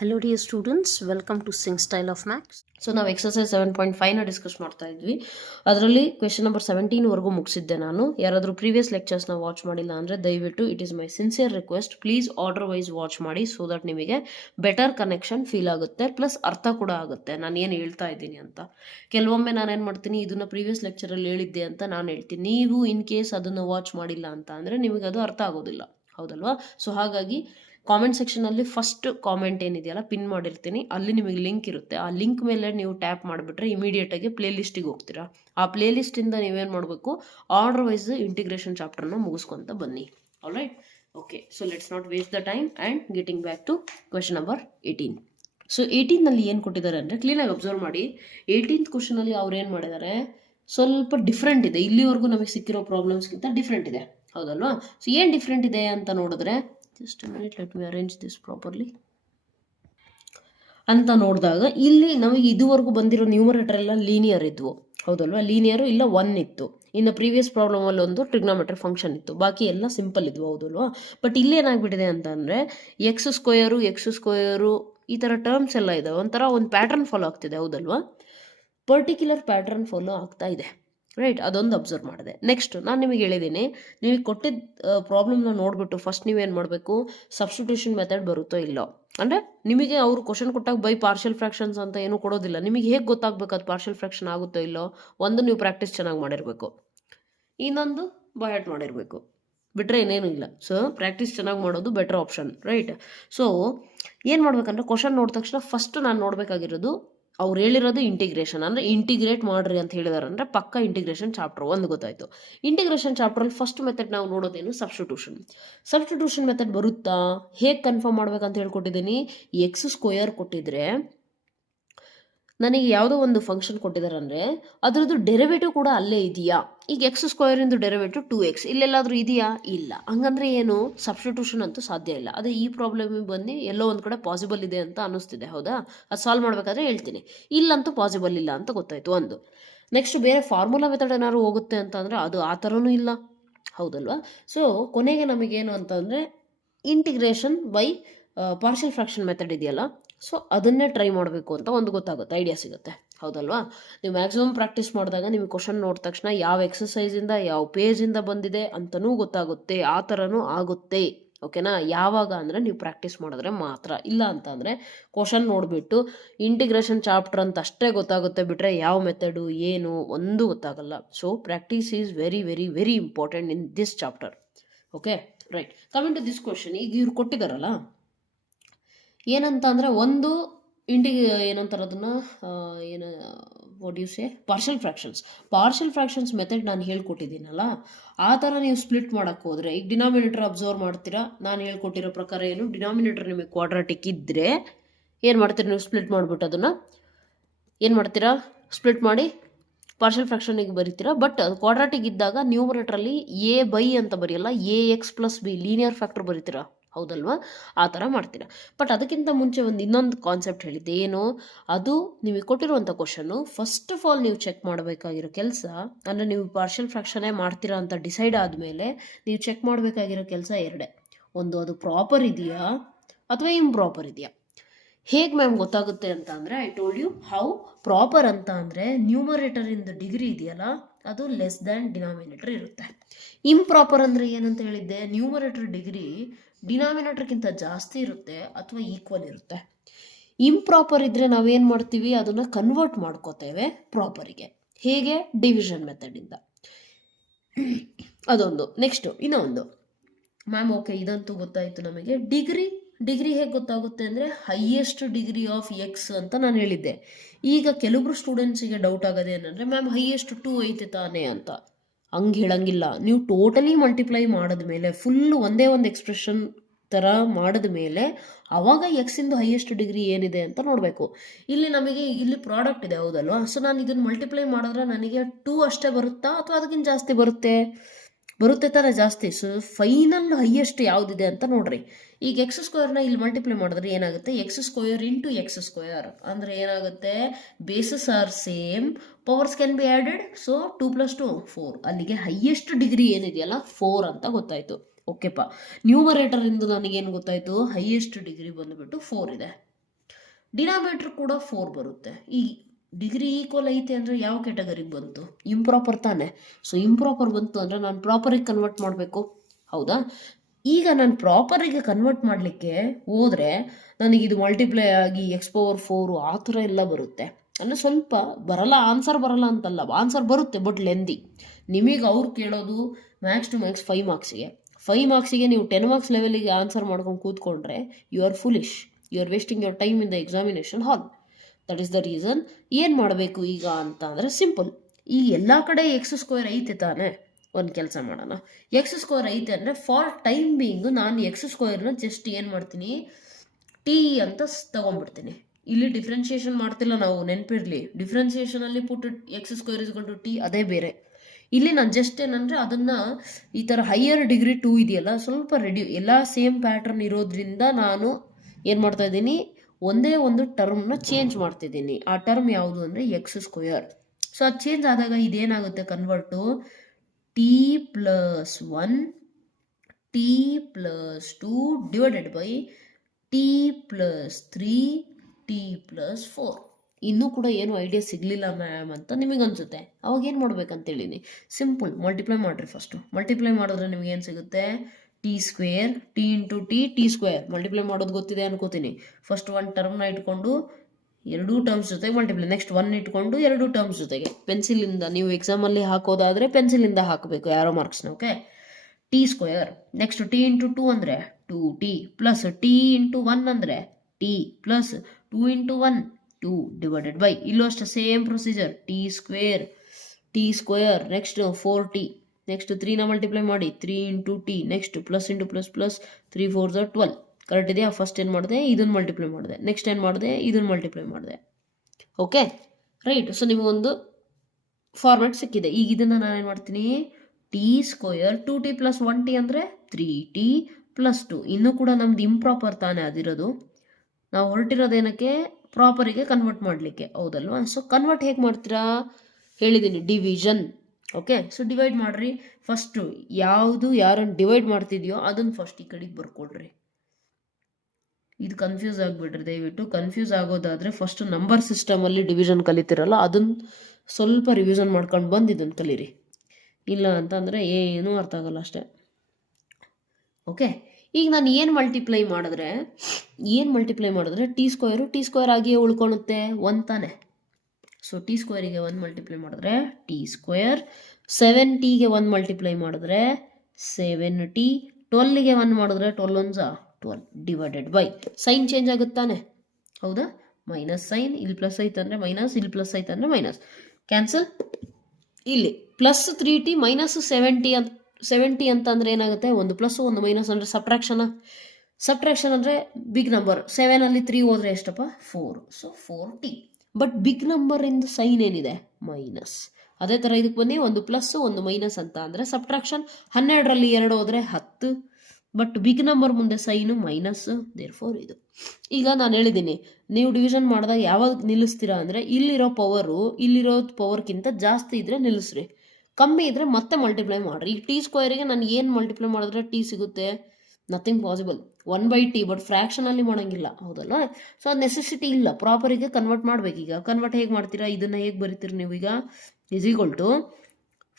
Hello dear students, welcome to Sing Style of Maths. So ನಾವು exercise 7.5ನ discuss ಮಾಡ್ತಾ ಇದ್ವಿ. ಅದರಲ್ಲಿ ಕ್ವೆಶನ್ ನಂಬರ್ 17ವರೆಗೂ ಮುಗಿಸಿದ್ದೆ ನಾನು. ಯಾರಾದರೂ ಪ್ರೀವಿಯಸ್ ಲೆಕ್ಚರ್ಸ್ನ ವಾಚ್ ಮಾಡಿಲ್ಲ ಅಂದರೆ ದಯವಿಟ್ಟು it is my sincere request, please order wise watch ಮಾಡಿ, ಸೊ ದಟ್ ನಿಮಗೆ ಬೆಟರ್ ಕನೆಕ್ಷನ್ ಫೀಲ್ ಆಗುತ್ತೆ, ಪ್ಲಸ್ ಅರ್ಥ ಕೂಡ ಆಗುತ್ತೆ ನಾನು ಏನು ಹೇಳ್ತಾ ಇದ್ದೀನಿ ಅಂತ. ಕೆಲವೊಮ್ಮೆ ನಾನೇನು ಮಾಡ್ತೀನಿ, ಇದನ್ನು ಪ್ರೀವಿಯಸ್ ಲೆಕ್ಚರಲ್ಲಿ ಹೇಳಿದ್ದೆ ಅಂತ ನಾನು ಹೇಳ್ತೀನಿ, ನೀವು ಇನ್ ಕೇಸ್ ಅದನ್ನು ವಾಚ್ ಮಾಡಿಲ್ಲ ಅಂತ ಅಂದರೆ ನಿಮಗೆ ಅದು ಅರ್ಥ ಆಗೋದಿಲ್ಲ, ಹೌದಲ್ವಾ? ಸೊ ಹಾಗಾಗಿ ಕಾಮೆಂಟ್ ಸೆಕ್ಷನಲ್ಲಿ ಫಸ್ಟ್ ಕಾಮೆಂಟ್ ಏನಿದೆಯಲ್ಲ ಪಿನ್ ಮಾಡಿರ್ತೀನಿ, ಅಲ್ಲಿ ನಿಮಗೆ ಲಿಂಕ್ ಇರುತ್ತೆ. ಆ ಲಿಂಕ್ ಮೇಲೆ ನೀವು ಟ್ಯಾಪ್ ಮಾಡಿಬಿಟ್ರೆ ಇಮಿಡಿಯೇಟಾಗಿ ಪ್ಲೇ ಲಿಸ್ಟಿಗೆ ಹೋಗ್ತೀರಾ. ಆ ಪ್ಲೇ ಲಿಸ್ಟಿಂದ ನೀವೇನು ಮಾಡಬೇಕು, ಆರ್ಡರ್ ವೈಸ್ ಇಂಟಿಗ್ರೇಷನ್ ಚಾಪ್ಟರ್ನ ಮುಗಿಸ್ಕೊತ ಬನ್ನಿ. All right, okay. So let's not waste the time and getting back to question number 18. ಸೊ 18ನಲ್ಲಿ ಏನು ಕೊಟ್ಟಿದ್ದಾರೆ ಅಂದರೆ ಕ್ಲೀನಾಗಿ ಅಬ್ಸರ್ವ್ ಮಾಡಿ. 18th ಕ್ವಶನಲ್ಲಿ ಅವ್ರು ಏನು ಮಾಡಿದ್ದಾರೆ, ಸ್ವಲ್ಪ ಡಿಫ್ರೆಂಟ್ ಇದೆ. ಇಲ್ಲಿವರೆಗೂ ನಮಗೆ ಸಿಕ್ಕಿರೋ ಪ್ರಾಬ್ಲಮ್ಸ್ಗಿಂತ ಡಿಫ್ರೆಂಟ್ ಇದೆ, ಹೌದಲ್ವಾ? ಸೊ ಏನು ಡಿಫ್ರೆಂಟ್ ಇದೆ ಅಂತ ನೋಡಿದ್ರೆ, just a minute, let me arrange this properly ಅಂತ ನೋಡಿದಾಗ ಇಲ್ಲಿ ನಮಗೆ ಇದುವರೆಗೂ ಬಂದಿರೋ ನ್ಯೂಮರೇಟರ್ ಎಲ್ಲ ಲೀನಿಯರ್ ಇದ್ವು, ಹೌದಲ್ವಾ? ಲೀನಿಯರು ಇಲ್ಲ 1 ಇತ್ತು. ಇನ್ನು ಪ್ರೀವಿಯಸ್ ಪ್ರಾಬ್ಲಮಲ್ಲಿ ಒಂದು ಟ್ರಿಗ್ನೋಮೆಟ್ರಿ ಫಂಕ್ಷನ್ ಇತ್ತು, ಬಾಕಿ ಎಲ್ಲ ಸಿಂಪಲ್ ಇದ್ವು, ಹೌದಲ್ವಾ? ಬಟ್ ಇಲ್ಲಿ ಏನಾಗ್ಬಿಟ್ಟಿದೆ ಅಂತಂದರೆ ಎಕ್ಸ್ ಸ್ಕ್ವಯರು ಈ ಥರ ಟರ್ಮ್ಸ್ ಎಲ್ಲ ಇದೆ, ಒಂದು ಪ್ಯಾಟರ್ನ್ ಫಾಲೋ ಆಗ್ತಿದೆ, ಹೌದಲ್ವಾ? ಪರ್ಟಿಕ್ಯುಲರ್ ಪ್ಯಾಟರ್ನ್ ಫಾಲೋ ಆಗ್ತಾ ಇದೆ, ರೈಟ್? ಅದೊಂದು ಅಬ್ಸರ್ವ್ ಮಾಡಿದೆ. ನೆಕ್ಸ್ಟ್ ನಾನು ನಿಮಗೆ ಹೇಳಿದ್ದೀನಿ, ನಿಮಗೆ ಕೊಟ್ಟಿದ್ದ ಪ್ರಾಬ್ಲಮ್ನ ನೋಡಿಬಿಟ್ಟು ಫಸ್ಟ್ ನೀವೇನು ಮಾಡಬೇಕು, ಸಬ್ಸ್ಟಿಟ್ಯೂಷನ್ ಮೆಥಡ್ ಬರುತ್ತೋ ಇಲ್ಲೋ. ಅಂದರೆ ನಿಮಗೆ ಅವರು ಕ್ವಶನ್ ಕೊಟ್ಟಾಗ ಬೈ ಪಾರ್ಷಿಯಲ್ ಫ್ರಾಕ್ಷನ್ಸ್ ಅಂತ ಏನೂ ಕೊಡೋದಿಲ್ಲ. ನಿಮಗೆ ಹೇಗೆ ಗೊತ್ತಾಗಬೇಕು ಅದು ಪಾರ್ಷಿಯಲ್ ಫ್ರಾಕ್ಷನ್ ಆಗುತ್ತೋ ಇಲ್ಲೋ? ಒಂದು, ನೀವು ಪ್ರಾಕ್ಟೀಸ್ ಚೆನ್ನಾಗಿ ಮಾಡಿರಬೇಕು, ಇನ್ನೊಂದು ಬಯಾಟ್ ಮಾಡಿರಬೇಕು, ಬಿಟ್ಟರೆ ಇನ್ನೇನು ಇಲ್ಲ. ಸೊ ಪ್ರಾಕ್ಟೀಸ್ ಚೆನ್ನಾಗಿ ಮಾಡೋದು ಬೆಟರ್ ಆಪ್ಷನ್, ರೈಟ್? ಸೊ ಏನು ಮಾಡ್ಬೇಕಂದ್ರೆ ಕ್ವಶನ್ ನೋಡಿದ ತಕ್ಷಣ ಫಸ್ಟ್ ನಾನು ನೋಡಬೇಕಾಗಿರೋದು, ಅವ್ರು ಹೇಳಿರೋದು ಇಂಟಿಗ್ರೇಷನ್, ಅಂದರೆ ಇಂಟಿಗ್ರೇಟ್ ಮಾಡ್ರಿ ಅಂತ ಹೇಳಿದಾರೆ ಅಂದರೆ ಪಕ್ಕ ಇಂಟಿಗ್ರೇಷನ್ ಚಾಪ್ಟರ್ ಒಂದು ಗೊತ್ತಾಯಿತು. ಇಂಟಿಗ್ರೇಷನ್ ಚಾಪ್ಟ್ರಲ್ಲಿ ಫಸ್ಟ್ ಮೆಥಡ್ ನಾವು ನೋಡೋದೇನು, ಸಬ್ಸ್ಟಿಟ್ಯೂಷನ್ ಮೆಥಡ್ ಬರುತ್ತಾ, ಹೇಗೆ ಕನ್ಫರ್ಮ್ ಮಾಡ್ಬೇಕಂತ ಹೇಳ್ಕೊಟ್ಟಿದ್ದೀನಿ. ಎಕ್ಸ್ ಸ್ಕ್ವಯರ್ ಕೊಟ್ಟಿದ್ರೆ ನನಗೆ ಯಾವುದೋ ಒಂದು ಫಂಕ್ಷನ್ ಕೊಟ್ಟಿದ್ದಾರೆ ಅಂದರೆ ಅದರದ್ದು ಡೆರಿವೇಟಿವ್ ಕೂಡ ಅಲ್ಲೇ ಇದೆಯಾ? ಈಗ ಎಕ್ಸ್ ಸ್ಕ್ವಯರಿಂದು ಡೆರಿವೇಟಿವ್ 2x ಇಲ್ಲೆಲ್ಲಾದರೂ ಇದೆಯಾ? ಇಲ್ಲ. ಹಂಗಂದ್ರೆ ಏನು, ಸಬ್ಸ್ಟಿಟ್ಯೂಷನ್ ಅಂತೂ ಸಾಧ್ಯ ಇಲ್ಲ. ಅದೇ ಈ ಪ್ರಾಬ್ಲಮಿಗೆ ಬಂದು ಎಲ್ಲೋ ಒಂದು ಕಡೆ ಪಾಸಿಬಲ್ ಇದೆ ಅಂತ ಅನ್ನಿಸ್ತಿದೆ, ಹೌದಾ? ಅದು ಸಾಲ್ವ್ ಮಾಡಬೇಕಾದ್ರೆ ಹೇಳ್ತೀನಿ. ಇಲ್ಲಂತೂ ಪಾಸಿಬಲ್ ಇಲ್ಲ ಅಂತ ಗೊತ್ತಾಯಿತು ಒಂದು. ನೆಕ್ಸ್ಟ್ ಬೇರೆ ಫಾರ್ಮುಲಾ ಮೆಥಡ್ ಏನಾದ್ರು ಹೋಗುತ್ತೆ ಅಂತ ಅಂದರೆ ಅದು ಆ ಥರನೂ ಇಲ್ಲ, ಹೌದಲ್ವಾ? ಸೊ ಕೊನೆಗೆ ನಮಗೇನು ಅಂತಂದರೆ integration by partial fraction method ಇದೆಯಲ್ಲ, ಸೊ ಅದನ್ನೇ ಟ್ರೈ ಮಾಡಬೇಕು ಅಂತ ಒಂದು ಗೊತ್ತಾಗುತ್ತೆ, ಐಡಿಯಾ ಸಿಗುತ್ತೆ, ಹೌದಲ್ವಾ? ನೀವು ಮ್ಯಾಕ್ಸಿಮಮ್ ಪ್ರಾಕ್ಟೀಸ್ ಮಾಡಿದಾಗ ನಿಮಗೆ ಕ್ವಶನ್ ನೋಡಿದ ತಕ್ಷಣ ಯಾವ ಎಕ್ಸಸೈಸಿಂದ ಯಾವ ಪೇಜಿಂದ ಬಂದಿದೆ ಅಂತಲೂ ಗೊತ್ತಾಗುತ್ತೆ, ಆ ಥರನೂ ಆಗುತ್ತೆ, ಓಕೆನಾ? ಯಾವಾಗ ಅಂದರೆ ನೀವು ಪ್ರಾಕ್ಟೀಸ್ ಮಾಡಿದ್ರೆ ಮಾತ್ರ. ಇಲ್ಲ ಅಂತಂದರೆ ಕ್ವಶನ್ ನೋಡಿಬಿಟ್ಟು ಇಂಟಿಗ್ರೇಷನ್ ಚಾಪ್ಟರ್ ಅಂತ ಅಷ್ಟೇ ಗೊತ್ತಾಗುತ್ತೆ, ಬಿಟ್ಟರೆ ಯಾವ ಮೆಥಡು ಏನು ಒಂದು ಗೊತ್ತಾಗಲ್ಲ. So practice is very very very important in this chapter, okay? Right, coming to this question. ಈಗ ಇವ್ರು ಕೊಟ್ಟಿದ್ದಾರಲ್ಲ, ಏನಂತ ಅಂದರೆ ಒಂದು ಏನಂತಾರೆ ಅದನ್ನು, ಏನು what you say, partial fractions method ನಾನು ಹೇಳ್ಕೊಟ್ಟಿದ್ದೀನಲ್ಲ, ಆ ಥರ ನೀವು ಸ್ಪ್ಲಿಟ್ ಮಾಡೋಕ್ಕೆ ಹೋದರೆ, ಈಗ ಡಿನಾಮಿನೇಟರ್ ಅಬ್ಸರ್ವ್ ಮಾಡ್ತೀರಾ. ನಾನು ಹೇಳ್ಕೊಟ್ಟಿರೋ ಪ್ರಕಾರ ಏನು, ಡಿನಾಮಿನೇಟರ್ ನಿಮಗೆ ಕ್ವಾಡ್ರಾಟಿಕ್ ಇದ್ದರೆ ಏನು ಮಾಡ್ತೀರಿ, ನೀವು ಸ್ಪ್ಲಿಟ್ ಮಾಡಿಬಿಟ್ಟು ಅದನ್ನು ಏನು ಮಾಡ್ತೀರಾ, ಸ್ಪ್ಲಿಟ್ ಮಾಡಿ ಪಾರ್ಷಿಯಲ್ ಫ್ರಾಕ್ಷನಿಗೆ ಬರೀತೀರಾ. ಬಟ್ ಅದು ಕ್ವಾಡ್ರಾಟಿಕ್ ಇದ್ದಾಗ ನ್ಯೂಮರೇಟರಲ್ಲಿ ಎ ಬೈ ಅಂತ ಬರೆಯಲ್ಲ, AX+B ಲೀನಿಯರ್ ಫ್ಯಾಕ್ಟರ್ ಬರೀತೀರಾ, ಹೌದಲ್ವಾ? ಆ ಥರ ಮಾಡ್ತೀರಾ. ಬಟ್ ಅದಕ್ಕಿಂತ ಮುಂಚೆ ಇನ್ನೊಂದು ಕಾನ್ಸೆಪ್ಟ್ ಹೇಳಿದ್ದೆ, ಏನು ಅದು, ನಿಮಗೆ ಕೊಟ್ಟಿರುವಂಥ ಕ್ವಶನ್ನು ಫಸ್ಟ್ ಆಫ್ ಆಲ್ ನೀವು ಚೆಕ್ ಮಾಡಬೇಕಾಗಿರೋ ಕೆಲಸ, ಅಂದರೆ ನೀವು ಪಾರ್ಷಿಯಲ್ ಫ್ರಾಕ್ಷನ್ನೇ ಮಾಡ್ತೀರಾ ಅಂತ ಡಿಸೈಡ್ ಆದಮೇಲೆ ನೀವು ಚೆಕ್ ಮಾಡಬೇಕಾಗಿರೋ ಕೆಲಸ ಎರಡೇ. ಒಂದು, ಅದು ಪ್ರಾಪರ್ ಇದೆಯಾ ಅಥವಾ ಇಂಪ್ರಾಪರ್ ಇದೆಯಾ. ಹೇಗೆ ಮ್ಯಾಮ್ ಗೊತ್ತಾಗುತ್ತೆ ಅಂತ ಅಂದರೆ, I told you how. Proper ಅಂತ ಅಂದರೆ ನ್ಯೂಮರೇಟರಿಂದ ಡಿಗ್ರಿ ಇದೆಯಲ್ಲ ಅದು ಲೆಸ್ ದ್ಯಾನ್ ಡಿನಾಮಿನೇಟರ್ ಇರುತ್ತೆ. ಇಂಪ್ರಾಪರ್ ಅಂದರೆ ಏನಂತ ಹೇಳಿದ್ದೆ, ನ್ಯೂಮರೇಟರ್ ಡಿಗ್ರಿ ಡಿನಾಮಿನೇಟರ್ಗಿಂತ ಜಾಸ್ತಿ ಇರುತ್ತೆ ಅಥವಾ ಈಕ್ವಲ್ ಇರುತ್ತೆ. ಇಂಪ್ರಾಪರ್ ಇದ್ದರೆ ನಾವೇನು ಮಾಡ್ತೀವಿ, ಅದನ್ನು ಕನ್ವರ್ಟ್ ಮಾಡ್ಕೋತೇವೆ ಪ್ರಾಪರಿಗೆ. ಹೇಗೆ, ಡಿವಿಷನ್ ಮೆಥಡಿಂದ. ಅದೊಂದು. ನೆಕ್ಸ್ಟು ಇನ್ನೊಂದು, ಮ್ಯಾಮ್ ಓಕೆ ಇದಂತೂ ಗೊತ್ತಾಯಿತು ನಮಗೆ. ಡಿಗ್ರಿ ಹೇಗೆ ಗೊತ್ತಾಗುತ್ತೆ ಅಂದರೆ ಹೈಯೆಸ್ಟ್ ಡಿಗ್ರಿ ಆಫ್ ಎಕ್ಸ್ ಅಂತ ನಾನು ಹೇಳಿದ್ದೆ. ಈಗ ಕೆಲವೊಬ್ರು ಸ್ಟೂಡೆಂಟ್ಸಿಗೆ ಡೌಟ್ ಆಗೋದು ಏನಂದರೆ, ಮ್ಯಾಮ್ ಹೈಯೆಸ್ಟ್ 2 ಐತೆ ತಾನೇ ಅಂತ. ಹಂಗೆ ಹೇಳಂಗಿಲ್ಲ. ನೀವು ಟೋಟಲಿ ಮಲ್ಟಿಪ್ಲೈ ಮಾಡಿದ್ಮೇಲೆ ಫುಲ್ಲು ಒಂದೇ ಒಂದು ಎಕ್ಸ್ಪ್ರೆಷನ್ ಥರ ಮಾಡಿದ ಮೇಲೆ ಆವಾಗ ಎಕ್ಸಿಂದು ಹೈಯೆಸ್ಟ್ ಡಿಗ್ರಿ ಏನಿದೆ ಅಂತ ನೋಡಬೇಕು. ಇಲ್ಲಿ ಪ್ರಾಡಕ್ಟ್ ಇದೆ, ಹೌದಲ್ವಾ? ಸೊ ನಾನು ಇದನ್ನು ಮಲ್ಟಿಪ್ಲೈ ಮಾಡಿದ್ರೆ ನನಗೆ 2 ಅಷ್ಟೇ ಬರುತ್ತಾ ಅಥವಾ ಅದಕ್ಕಿಂತ ಜಾಸ್ತಿ ಬರುತ್ತೆ ಥರ ಜಾಸ್ತಿ. ಸೊ ಫೈನಲ್ ಹೈಯೆಸ್ಟ್ ಯಾವುದಿದೆ ಅಂತ ನೋಡ್ರಿ. ಈಗ ಎಕ್ಸ್ ಸ್ಕ್ವೇರ್ನ ಇಲ್ಲಿ ಮಲ್ಟಿಪ್ಲೈ ಮಾಡಿದ್ರೆ ಏನಾಗುತ್ತೆ, X² ಇಂಟು X² ಅಂದರೆ ಏನಾಗುತ್ತೆ, bases are same, powers can be added. So 2 + 2 4. ಅಲ್ಲಿಗೆ ಹೈಯೆಸ್ಟ್ ಡಿಗ್ರಿ ಏನಿದೆಯಲ್ಲ 4 ಅಂತ ಗೊತ್ತಾಯಿತು. ಓಕೆಪ್ಪ. ನ್ಯೂಮರೇಟರಿಂದ ನನಗೇನು ಗೊತ್ತಾಯಿತು, ಹೈಯೆಸ್ಟ್ ಡಿಗ್ರಿ ಬಂದುಬಿಟ್ಟು 4 ಇದೆ. ಡಿನಾಮಿನೇಟರ್ ಕೂಡ 4 ಬರುತ್ತೆ. ಈ ಡಿಗ್ರಿ ಈಕ್ವಲ್ ಐತೆ ಅಂದರೆ ಯಾವ ಕ್ಯಾಟಗರಿಗೆ ಬಂತು? ಇಂಪ್ರಾಪರ್ ತಾನೆ. ಸೊ ಇಂಪ್ರಾಪರ್ ಬಂತು ಅಂದರೆ ನಾನು ಪ್ರಾಪರಿಗೆ ಕನ್ವರ್ಟ್ ಮಾಡಬೇಕು, ಹೌದಾ? ಈಗ ನಾನು ಪ್ರಾಪರಿಗೆ ಕನ್ವರ್ಟ್ ಮಾಡಲಿಕ್ಕೆ ಹೋದರೆ ನನಗಿದು ಮಲ್ಟಿಪ್ಲೈ ಆಗಿ x⁴ ಆ ಥರ ಎಲ್ಲ ಬರುತ್ತೆ. ಅಂದರೆ ಸ್ವಲ್ಪ ಬರಲ್ಲ, ಆನ್ಸರ್ ಬರಲ್ಲ ಅಂತಲ್ಲ, ಆನ್ಸರ್ ಬರುತ್ತೆ ಬಟ್ ಲೆಂದಿ. ನಿಮಗೆ ಅವ್ರು ಕೇಳೋದು ಮ್ಯಾಕ್ಸ್ ಟು ಮ್ಯಾಕ್ಸ್ 5 ಮಾರ್ಕ್ಸಿಗೆ. 5 ಮಾರ್ಕ್ಸಿಗೆ ನೀವು 10 ಮಾರ್ಕ್ಸ್ ಲೆವೆಲಿಗೆ ಆನ್ಸರ್ ಮಾಡ್ಕೊಂಡು ಕೂತ್ಕೊಂಡ್ರೆ you are foolish, you are wasting your time in the examination hall. That is the reason. ಏನು ಮಾಡಬೇಕು ಈಗ ಅಂತ ಅಂದರೆ ಸಿಂಪಲ್. ಈಗ ಎಲ್ಲ ಕಡೆ x² ಐತೆ ತಾನೆ. ಒಂದು ಕೆಲಸ ಮಾಡೋಣ, x² ಐತೆ ಅಂದರೆ ಫಾರ್ ಟೈಮ್ ಬೀಯಿಂಗ್ ನಾನು x² ಜಸ್ಟ್ ಏನು ಮಾಡ್ತೀನಿ, ಟಿ ಅಂತ ತಗೊಂಡ್ಬಿಡ್ತೀನಿ. ಇಲ್ಲಿ ಡಿಫ್ರೆನ್ಷಿಯೇಷನ್ ಮಾಡ್ತಿಲ್ಲ ನಾವು, ನೆನಪಿರಲಿ. ಡಿಫ್ರೆನ್ಷಿಯೇಷನಲ್ಲಿ ಪುಟ್ x² ಟಿ ಅದೇ ಬೇರೆ. ಇಲ್ಲಿ ನಾನು ಜಸ್ಟ್ ಏನಂದರೆ ಅದನ್ನು ಈ ಥರ ಹೈಯರ್ ಡಿಗ್ರಿ 2 ಇದೆಯಲ್ಲ, ಸ್ವಲ್ಪ ಎಲ್ಲ ಸೇಮ್ ಪ್ಯಾಟ್ರನ್ ಇರೋದ್ರಿಂದ ನಾನು ಏನು ಮಾಡ್ತಾ ಇದ್ದೀನಿ, ಒಂದೇ ಒಂದು ಟರ್ಮ್ನ ಚೇಂಜ್ ಮಾಡ್ತಿದ್ದೀನಿ. ಆ ಟರ್ಮ್ ಯಾವುದು ಅಂದರೆ x². ಸೊ ಅದು ಚೇಂಜ್ ಆದಾಗ ಇದೇನಾಗುತ್ತೆ, convert t plus 1 t plus 2 divided by T plus 3 t plus 4. ಇನ್ನೂ ಕೂಡ ಏನು ಐಡಿಯಾ ಸಿಗಲಿಲ್ಲ ಮ್ಯಾಮ್ ಅಂತ ನಿಮಗೆ ಅನಿಸುತ್ತೆ. ಅವಾಗ ಏನು ಮಾಡ್ಬೇಕಂತೇಳಿನಿ, ಸಿಂಪಲ್ ಮಲ್ಟಿಪ್ಲೈ ಮಾಡಿರಿ. ಫಸ್ಟು ಮಲ್ಟಿಪ್ಲೈ ಮಾಡಿದ್ರೆ ನಿಮ್ಗೆ ಏನು ಸಿಗುತ್ತೆ, t² ಟಿ ಇಂಟು ಟಿ² ಮಲ್ಟಿಪ್ಲೈ ಮಾಡೋದು ಗೊತ್ತಿದೆ ಅನ್ಕೋತೀನಿ. ಫಸ್ಟ್ ಒಂದು ಟರ್ಮ್ನ ಇಟ್ಕೊಂಡು ಎರಡೂ ಟರ್ಮ್ಸ್ ಜೊತೆಗೆ ಮಲ್ಟಿಪ್ಲೈ, ನೆಕ್ಸ್ಟ್ 1 ಇಟ್ಕೊಂಡು ಎರಡೂ ಟರ್ಮ್ಸ್ ಜೊತೆಗೆ ಪೆನ್ಸಿಲಿಂದ ನೀವು ಎಕ್ಸಾಮಲ್ಲಿ ಹಾಕೋದಾದರೆ ಪೆನ್ಸಿಲಿಂದ ಹಾಕಬೇಕು ಯಾರೋ ಮಾರ್ಕ್ಸ್ನ. Okay, t². Next t into 2 ಅಂದರೆ 2t ಪ್ಲಸ್ ಟಿ ಇಂಟು 1 ಅಂದರೆ t plus 2 into 1 2 divided by, ಇಲ್ಲೂ ಅಷ್ಟೇ same procedure, t² next 4t, next 3ನ ಮಲ್ಟಿಪ್ಲೈ ಮಾಡಿ 3 into t, next plus into plus plus 3 4 12. Correct ಇದೆಯಾ? ಫಸ್ಟ್ ಏನು ಮಾಡಿದೆ, ಇದನ್ನು ಮಲ್ಟಿಪ್ಲೈ ಮಾಡಿದೆ, ನೆಕ್ಸ್ಟ್ ಏನು ಮಾಡಿದೆ, ಇದನ್ನು ಮಲ್ಟಿಪ್ಲೈ ಮಾಡಿದೆ. Okay right. ಸೊ ನಿಮಗೊಂದು ಫಾರ್ಮ್ಯಾಟ್ ಸಿಕ್ಕಿದೆ. ಈಗ ಇದನ್ನು ನಾನೇನು ಮಾಡ್ತೀನಿ, t² 2t ಪ್ಲಸ್ 1t ಅಂದರೆ 3t ಪ್ಲಸ್ 2. ಇನ್ನೂ ಕೂಡ ನಮ್ದು ಇಂಪ್ರಾಪರ್ ತಾನೇ ಅದಿರೋದು, ನಾವು ಹೊರಟಿರೋದೇನಕ್ಕೆ, ಪ್ರಾಪರಿಗೆ ಕನ್ವರ್ಟ್ ಮಾಡಲಿಕ್ಕೆ, ಹೌದಲ್ವಾ? ಸೊ ಕನ್ವರ್ಟ್ ಹೇಗೆ ಮಾಡ್ತೀರಾ ಹೇಳಿದ್ದೀನಿ, ಡಿವಿಷನ್. ಓಕೆ, ಸೊ ಡಿವೈಡ್ ಮಾಡಿರಿ. ಫಸ್ಟು ಯಾವುದು ಯಾರನ್ನು ಡಿವೈಡ್ ಮಾಡ್ತಿದೆಯೋ ಅದನ್ನು ಫಸ್ಟ್ ಈ ಕಡೆಗೆ ಬರ್ಕೊಳ್ರಿ. ಇದು ಕನ್ಫ್ಯೂಸ್ ಆಗಿಬಿಡ್ರಿ ದಯವಿಟ್ಟು. ಕನ್ಫ್ಯೂಸ್ ಆಗೋದಾದರೆ ಫಸ್ಟ್ ನಂಬರ್ ಸಿಸ್ಟಮಲ್ಲಿ ಡಿವಿಷನ್ ಕಲಿತಿರಲ್ಲ ಅದನ್ನು ಸ್ವಲ್ಪ ರಿವಿಷನ್ ಮಾಡ್ಕೊಂಡು ಬಂದು ಇದನ್ನು ಕಲೀರಿ. ಇಲ್ಲ ಅಂತಂದರೆ ಏನೂ ಅರ್ಥ ಆಗಲ್ಲ ಅಷ್ಟೇ. ಓಕೆ, ಈಗ ನಾನು ಏನು ಮಲ್ಟಿಪ್ಲೈ ಮಾಡಿದ್ರೆ t² ಆಗಿಯೇ ಉಳ್ಕೊಳುತ್ತೆ 1 ತಾನೆ. ಸೊ t²ಗೆ 1 ಮಲ್ಟಿಪ್ಲೈ ಮಾಡಿದ್ರೆ t², 7tಗೆ 1 ಮಲ್ಟಿಪ್ಲೈ ಮಾಡಿದ್ರೆ 7t, 12ಗೆ 1 ಮಾಡಿದ್ರೆ 12 12 ಡಿವೈಡೆಡ್ ಬೈ, ಸೈನ್ ಚೇಂಜ್ ಆಗುತ್ತಾನೆ, ಹೌದಾ? ಮೈನಸ್ ಸೈನ್, ಇಲ್ಲಿ ಪ್ಲಸ್ ಐತಂದರೆ ಮೈನಸ್, ಇಲ್ಲಿ ಪ್ಲಸ್ ಐತಂದರೆ ಮೈನಸ್, ಕ್ಯಾನ್ಸಲ್. ಇಲ್ಲಿ ಪ್ಲಸ್ 3t ಮೈನಸ್ 70 ಅಂತಂದರೆ ಏನಾಗುತ್ತೆ, ಒಂದು ಪ್ಲಸ್ ಒಂದು ಮೈನಸ್ ಅಂದರೆ ಸಬ್ಟ್ರಾಕ್ಷನ್ ಅಂದರೆ ಬಿಗ್ ನಂಬರ್. 7ಅಲ್ಲಿ 3 ಹೋದರೆ ಎಷ್ಟಪ್ಪ, 4. So 4t. ಬಟ್ ಬಿಗ್ ನಂಬರಿಂದ ಸೈನ್ ಏನಿದೆ, ಮೈನಸ್. ಅದೇ ಥರ ಇದಕ್ಕೆ ಬನ್ನಿ, ಒಂದು ಪ್ಲಸ್ ಒಂದು ಮೈನಸ್ ಅಂತ ಅಂದರೆ ಸಬ್ಟ್ರಾಕ್ಷನ್. 12ರಲ್ಲಿ 2 ಹೋದರೆ 10, ಬಟ್ ಬಿಗ್ ನಂಬರ್ ಮುಂದೆ ಸೈನು ಮೈನಸ್, ದೇರ್ಫೋರ್ ಇದು. ಈಗ ನಾನು ಹೇಳಿದ್ದೀನಿ, ನೀವು ಡಿವಿಷನ್ ಮಾಡಿದಾಗ ಯಾವಾಗ ನಿಲ್ಲಿಸ್ತೀರಾ ಅಂದರೆ ಇಲ್ಲಿರೋ ಪವರ್ಗಿಂತ ಜಾಸ್ತಿ ಇದ್ದರೆ ನಿಲ್ಲಿಸ್ರಿ, ಕಮ್ಮಿ ಇದ್ದರೆ ಮತ್ತೆ ಮಲ್ಟಿಪ್ಲೈ ಮಾಡಿರಿ. ಈಗ t²ಗೆ ನಾನು ಏನು ಮಲ್ಟಿಪ್ಲೈ ಮಾಡಿದ್ರೆ t ಸಿಗುತ್ತೆ, ನಥಿಂಗ್ ಪಾಸಿಬಲ್, 1/t. ಬಟ್ ಫ್ರ್ಯಾಕ್ಷನಲ್ಲಿ ಮಾಡೋಂಗಿಲ್ಲ, ಹೌದಲ್ವ? ಸೊ ಅದು ನೆಸೆಸಿಟಿ ಇಲ್ಲ, ಪ್ರಾಪರಿಗೆ ಕನ್ವರ್ಟ್ ಮಾಡಬೇಕೀಗ. ಕನ್ವರ್ಟ್ ಹೇಗೆ ಮಾಡ್ತೀರಾ, ಇದನ್ನು ಹೇಗೆ ಬರೀತೀರಿ ನೀವು? ಈಗ ಇಸ್ ಈಕ್ವಲ್ ಟು,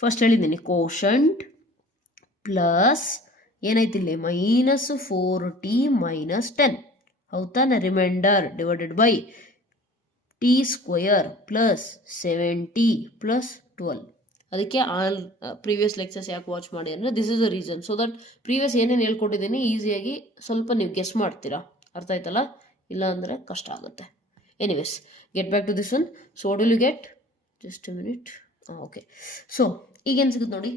ಫಸ್ಟ್ ಹೇಳಿದ್ದೀನಿ, ಕೋಶಂಟ್ ಪ್ಲಸ್ ಏನೈತಿ ಇಲ್ಲಿ, ಮೈನಸ್ 4t ಮೈನಸ್ 10, ಹೌದಾನೆ? Remainder divided by t² plus 7t plus 12. ಅದಕ್ಕೆ ಪ್ರೀವಿಯಸ್ ಲೆಕ್ಚರ್ಸ್ ಯಾಕೆ ವಾಚ್ ಮಾಡಿ ಅಂದರೆ this is the reason, so that previous ಏನೇನು ಹೇಳ್ಕೊಟ್ಟಿದ್ದೀನಿ ಈಸಿಯಾಗಿ ಸ್ವಲ್ಪ ನೀವು ಗೆಸ್ ಮಾಡ್ತೀರಾ. ಅರ್ಥ ಆಯ್ತಲ್ಲ? ಇಲ್ಲ ಅಂದರೆ ಕಷ್ಟ ಆಗುತ್ತೆ. Anyways, get back to this one. So what will you get, just a minute. Okay, so ಈಗೇನು ಸಿಗುತ್ತೆ ನೋಡಿ.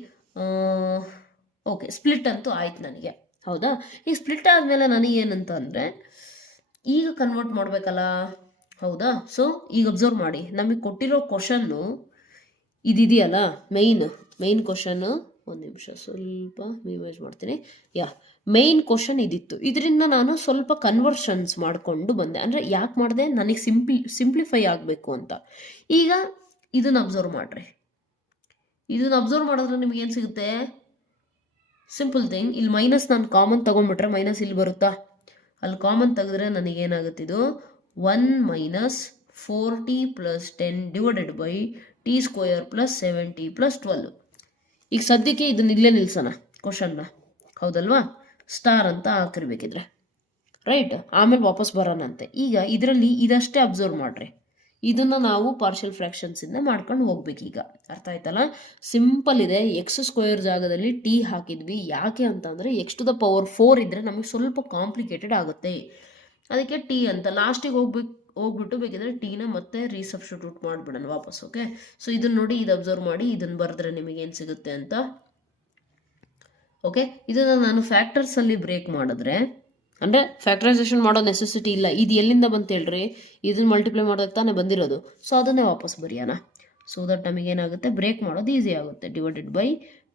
ಓಕೆ, ಸ್ಪ್ಲಿಟ್ ಅಂತೂ ಆಯ್ತು ನನಗೆ, ಹೌದಾ? ಈಗ ಸ್ಪ್ಲಿಟ್ ಆದಮೇಲೆ ನನಗೇನಂತ ಅಂದರೆ ಈಗ ಕನ್ವರ್ಟ್ ಮಾಡಬೇಕಲ್ಲ, ಹೌದಾ? ಸೊ ಈಗ ಅಬ್ಸರ್ವ್ ಮಾಡಿ, ನಮಗೆ ಕೊಟ್ಟಿರೋ ಕ್ವಶನ್ನು ಇದಿದೆಯಲ್ಲ, ಮೈನ್ ಕ್ವಶನ್ನು. ಒಂದು ನಿಮಿಷ ಸ್ವಲ್ಪ ಮಿವೈಸ್ ಮಾಡ್ತೀನಿ. ಮೈನ್ ಕ್ವಶನ್ ಇದಿತ್ತು. ಇದರಿಂದ ನಾನು ಸ್ವಲ್ಪ ಕನ್ವರ್ಷನ್ಸ್ ಮಾಡಿಕೊಂಡು ಬಂದೆ. ಅಂದರೆ ಯಾಕೆ ಮಾಡಿದೆ, ನನಗೆ ಸಿಂಪ್ಲಿಫೈ ಆಗಬೇಕು ಅಂತ. ಈಗ ಇದನ್ನು ಅಬ್ಸರ್ವ್ ಮಾಡಿರಿ. ಇದನ್ನು ಅಬ್ಸರ್ವ್ ಮಾಡಿದ್ರೆ ನಿಮ್ಗೆ ಏನು ಸಿಗುತ್ತೆ, ಸಿಂಪಲ್ ಥಿಂಗ್. ಇಲ್ಲಿ ಮೈನಸ್ ನಾನು ಕಾಮನ್ ತೊಗೊಂಡ್ಬಿಟ್ರೆ ಮೈನಸ್ ಇಲ್ಲಿ ಬರುತ್ತಾ, ಅಲ್ಲಿ ಕಾಮನ್ ತೆಗೆದ್ರೆ ನನಗೇನಾಗುತ್ತಿದ್ದು 1 minus 4t plus 10 divided by T square plus 7t plus 12. ಈಗ ಸದ್ಯಕ್ಕೆ ಇದನ್ನ ಇಲ್ಲೇ ನಿಲ್ಸೋಣ ಕ್ವಶನ್ನ, ಹೌದಲ್ವಾ? ಸ್ಟಾರ್ ಅಂತ ಹಾಕಿರ್ಬೇಕಿದ್ರೆ, ರೈಟ್? ಆಮೇಲೆ ವಾಪಸ್ ಬರೋಣಂತೆ. ಈಗ ಇದರಲ್ಲಿ ಇದಷ್ಟೇ ಅಬ್ಸರ್ವ್ ಮಾಡ್ರಿ, ಇದನ್ನು ನಾವು ಪಾರ್ಷಿಯಲ್ ಫ್ರ್ಯಾಕ್ಷನ್ಸಿಂದ ಮಾಡ್ಕೊಂಡು ಹೋಗ್ಬೇಕೀಗ. ಅರ್ಥ ಆಯ್ತಲ್ಲ? ಸಿಂಪಲ್ ಇದೆ. ಎಕ್ಸ್ ಸ್ಕ್ವೇರ್ ಜಾಗದಲ್ಲಿ ಟಿ ಹಾಕಿದ್ವಿ. ಯಾಕೆ ಅಂತಂದರೆ x⁴ ಇದ್ದರೆ ನಮಗೆ ಸ್ವಲ್ಪ ಕಾಂಪ್ಲಿಕೇಟೆಡ್ ಆಗುತ್ತೆ, ಅದಕ್ಕೆ ಟಿ ಅಂತ ಲಾಸ್ಟಿಗೆ ಹೋಗ್ಬಿಟ್ಟು ಬೇಕಿದ್ರೆ ಟೀನ ಮತ್ತೆ ರೀಸಬ್ಸ್ಟಿಟ್ಯೂಟ್ ಮಾಡಿಬಿಡೋಣ ವಾಪಸ್. ಓಕೆ, ಸೊ ಇದನ್ನು ನೋಡಿ, ಇದು ಅಬ್ಸರ್ವ್ ಮಾಡಿ, ಇದನ್ನು ಬರೆದ್ರೆ ನಿಮಗೆ ಏನು ಸಿಗುತ್ತೆ ಅಂತ. ಓಕೆ, ಇದನ್ನು ನಾನು ಫ್ಯಾಕ್ಟರ್ಸಲ್ಲಿ ಬ್ರೇಕ್ ಮಾಡಿದ್ರೆ, ಅಂದರೆ ಫ್ಯಾಕ್ಟರೈಸೇಷನ್ ಮಾಡೋ ನೆಸೆಸಿಟಿ ಇಲ್ಲ. ಇದು ಎಲ್ಲಿಂದ ಬಂತು ಹೇಳ್ರಿ? ಇದನ್ನು ಮಲ್ಟಿಪ್ಲೈ ಮಾಡೋದಕ್ಕೆ ತಾನೇ ಬಂದಿರೋದು. ಸೊ ಅದನ್ನೇ ವಾಪಸ್ ಬರೆಯೋಣ. ಸೊ ದಟ್ ನಮಗೇನಾಗುತ್ತೆ, ಬ್ರೇಕ್ ಮಾಡೋದು ಈಸಿ ಆಗುತ್ತೆ. Divided by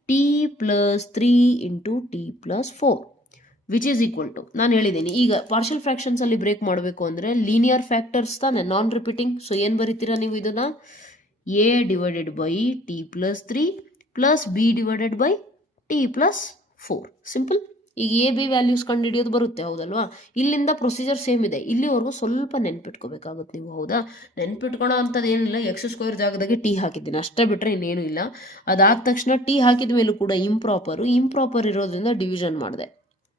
T plus 3 into T plus 4 which is equal to, ನಾನು ಹೇಳಿದ್ದೀನಿ ಈಗ ಪಾರ್ಷಿಯಲ್ ಫ್ರ್ಯಾಕ್ಷನ್ಸಲ್ಲಿ ಬ್ರೇಕ್ ಮಾಡಬೇಕು ಅಂದರೆ ಲೀನಿಯರ್ ಫ್ಯಾಕ್ಟರ್ಸ್ ತಾನೆ, ನಾನ್ ರಿಪೀಟಿಂಗ್. ಸೊ ಏನು ಬರೀತೀರಾ ನೀವು ಇದನ್ನು? A divided by T plus 3 plus b divided by T plus 4. Simple. ಈಗ ಎ ಬಿ ವ್ಯಾಲ್ಯೂಸ್ ಕಂಡು ಹಿಡಿಯೋದು ಬರುತ್ತೆ, ಹೌದಲ್ವಾ? ಇಲ್ಲಿಂದ ಪ್ರೊಸೀಜರ್ ಸೇಮ್ ಇದೆ. ಇಲ್ಲಿವರೆಗೂ ಸ್ವಲ್ಪ ನೆನ್ಪಿಟ್ಕೋಬೇಕಾಗುತ್ತೆ ನೀವು, ಹೌದಾ? ನೆನ್ಪಿಟ್ಕೊಳ್ಳೋ ಅಂಥದ್ದು ಏನಿಲ್ಲ. x² ಜಾಗದಾಗೆ ಟಿ ಹಾಕಿದ್ದೀನಿ ಅಷ್ಟೇ, ಬಿಟ್ಟರೆ ಇನ್ನೇನು ಇಲ್ಲ. ಅದಾದ ತಕ್ಷಣ ಟಿ ಹಾಕಿದ ಮೇಲೂ ಕೂಡ ಇಂಪ್ರಾಪರ್ ಇರೋದ್ರಿಂದ ಡಿವಿಷನ್ ಮಾಡಿದೆ.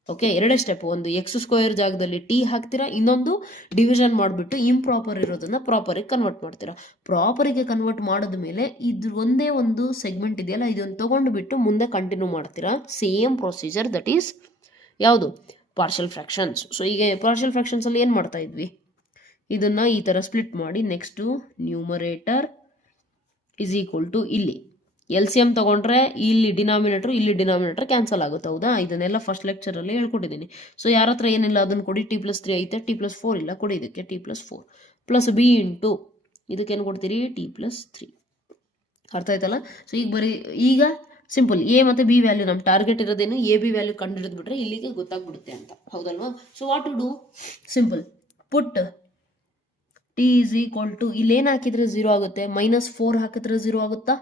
ಓಕೆ, ಎರಡೇ ಸ್ಟೆಪ್. ಒಂದು x² ಜಾಗದಲ್ಲಿ ಟಿ ಹಾಕ್ತೀರಾ, ಇನ್ನೊಂದು ಡಿವಿಷನ್ ಮಾಡಿಬಿಟ್ಟು ಇಂಪ್ರಾಪರ್ ಇರೋದನ್ನ ಪ್ರಾಪರಿಗೆ ಕನ್ವರ್ಟ್ ಮಾಡ್ತೀರಾ. ಪ್ರಾಪರಿಗೆ ಕನ್ವರ್ಟ್ ಮಾಡಿದ ಮೇಲೆ ಇದು ಒಂದೇ ಒಂದು ಸೆಗ್ಮೆಂಟ್ ಇದೆಯಲ್ಲ, ಇದನ್ನು ತೊಗೊಂಡು ಬಿಟ್ಟು ಮುಂದೆ ಕಂಟಿನ್ಯೂ ಮಾಡ್ತೀರಾ. ಸೇಮ್ ಪ್ರೊಸೀಜರ್, ದಟ್ ಈಸ್ ಯಾವುದು? Partial fractions. ಸೊ ಈಗ ಪಾರ್ಷಿಯಲ್ ಫ್ರ್ಯಾಕ್ಷನ್ಸಲ್ಲಿ ಏನು ಮಾಡ್ತಾ ಇದ್ವಿ? ಇದನ್ನು ಈ ಥರ ಸ್ಪ್ಲಿಟ್ ಮಾಡಿ, next numerator is equal to ಇಲ್ಲಿ LCM ತಗೊಂಡ್ರೆ ಇಲ್ಲಿ ಡಿನಾಮಿನೇಟರ್ ಕ್ಯಾನ್ಸಲ್ ಆಗುತ್ತೆ, ಹೌದಾ? ಇದನ್ನೆಲ್ಲ ಫಸ್ಟ್ ಲೆಕ್ಚರಲ್ಲಿ ಹೇಳ್ಕೊಟ್ಟಿದ್ದೀನಿ. ಸೊ ಯಾರ ಹತ್ರ ಏನಿಲ್ಲ ಅದನ್ನು ಕೊಡಿ. ಟಿ ಪ್ಲಸ್ 3 ಐತೆ, ಟಿ ಪ್ಲಸ್ 4 ಇಲ್ಲ, ಕೊಡಿ ಇದಕ್ಕೆ t plus 4 plus B into ಇದಕ್ಕೇನು ಕೊಡ್ತೀರಿ? T plus 3. ಅರ್ಥ ಆಯ್ತಲ್ಲ? ಸೊ ಈಗ ಸಿಂಪಲ್ ಎ ಮತ್ತು ಬಿ ವ್ಯಾಲ್ಯೂ, ನಮ್ಮ ಟಾರ್ಗೆಟ್ ಇರೋದೇನು? ಎ ಬಿ ವ್ಯಾಲ್ಯೂ ಕಂಡು ಹಿಡಿದ್ಬಿಟ್ರೆ ಇಲ್ಲಿಗೆ ಗೊತ್ತಾಗ್ಬಿಡುತ್ತೆ ಅಂತ, ಹೌದಲ್ವಾ? So what to do? Simple, put t is equal to, ಇಲ್ಲೇನು ಹಾಕಿದ್ರೆ 0 ಆಗುತ್ತೆ? -4 ಹಾಕಿದ್ರೆ 0 ಆಗುತ್ತಾ?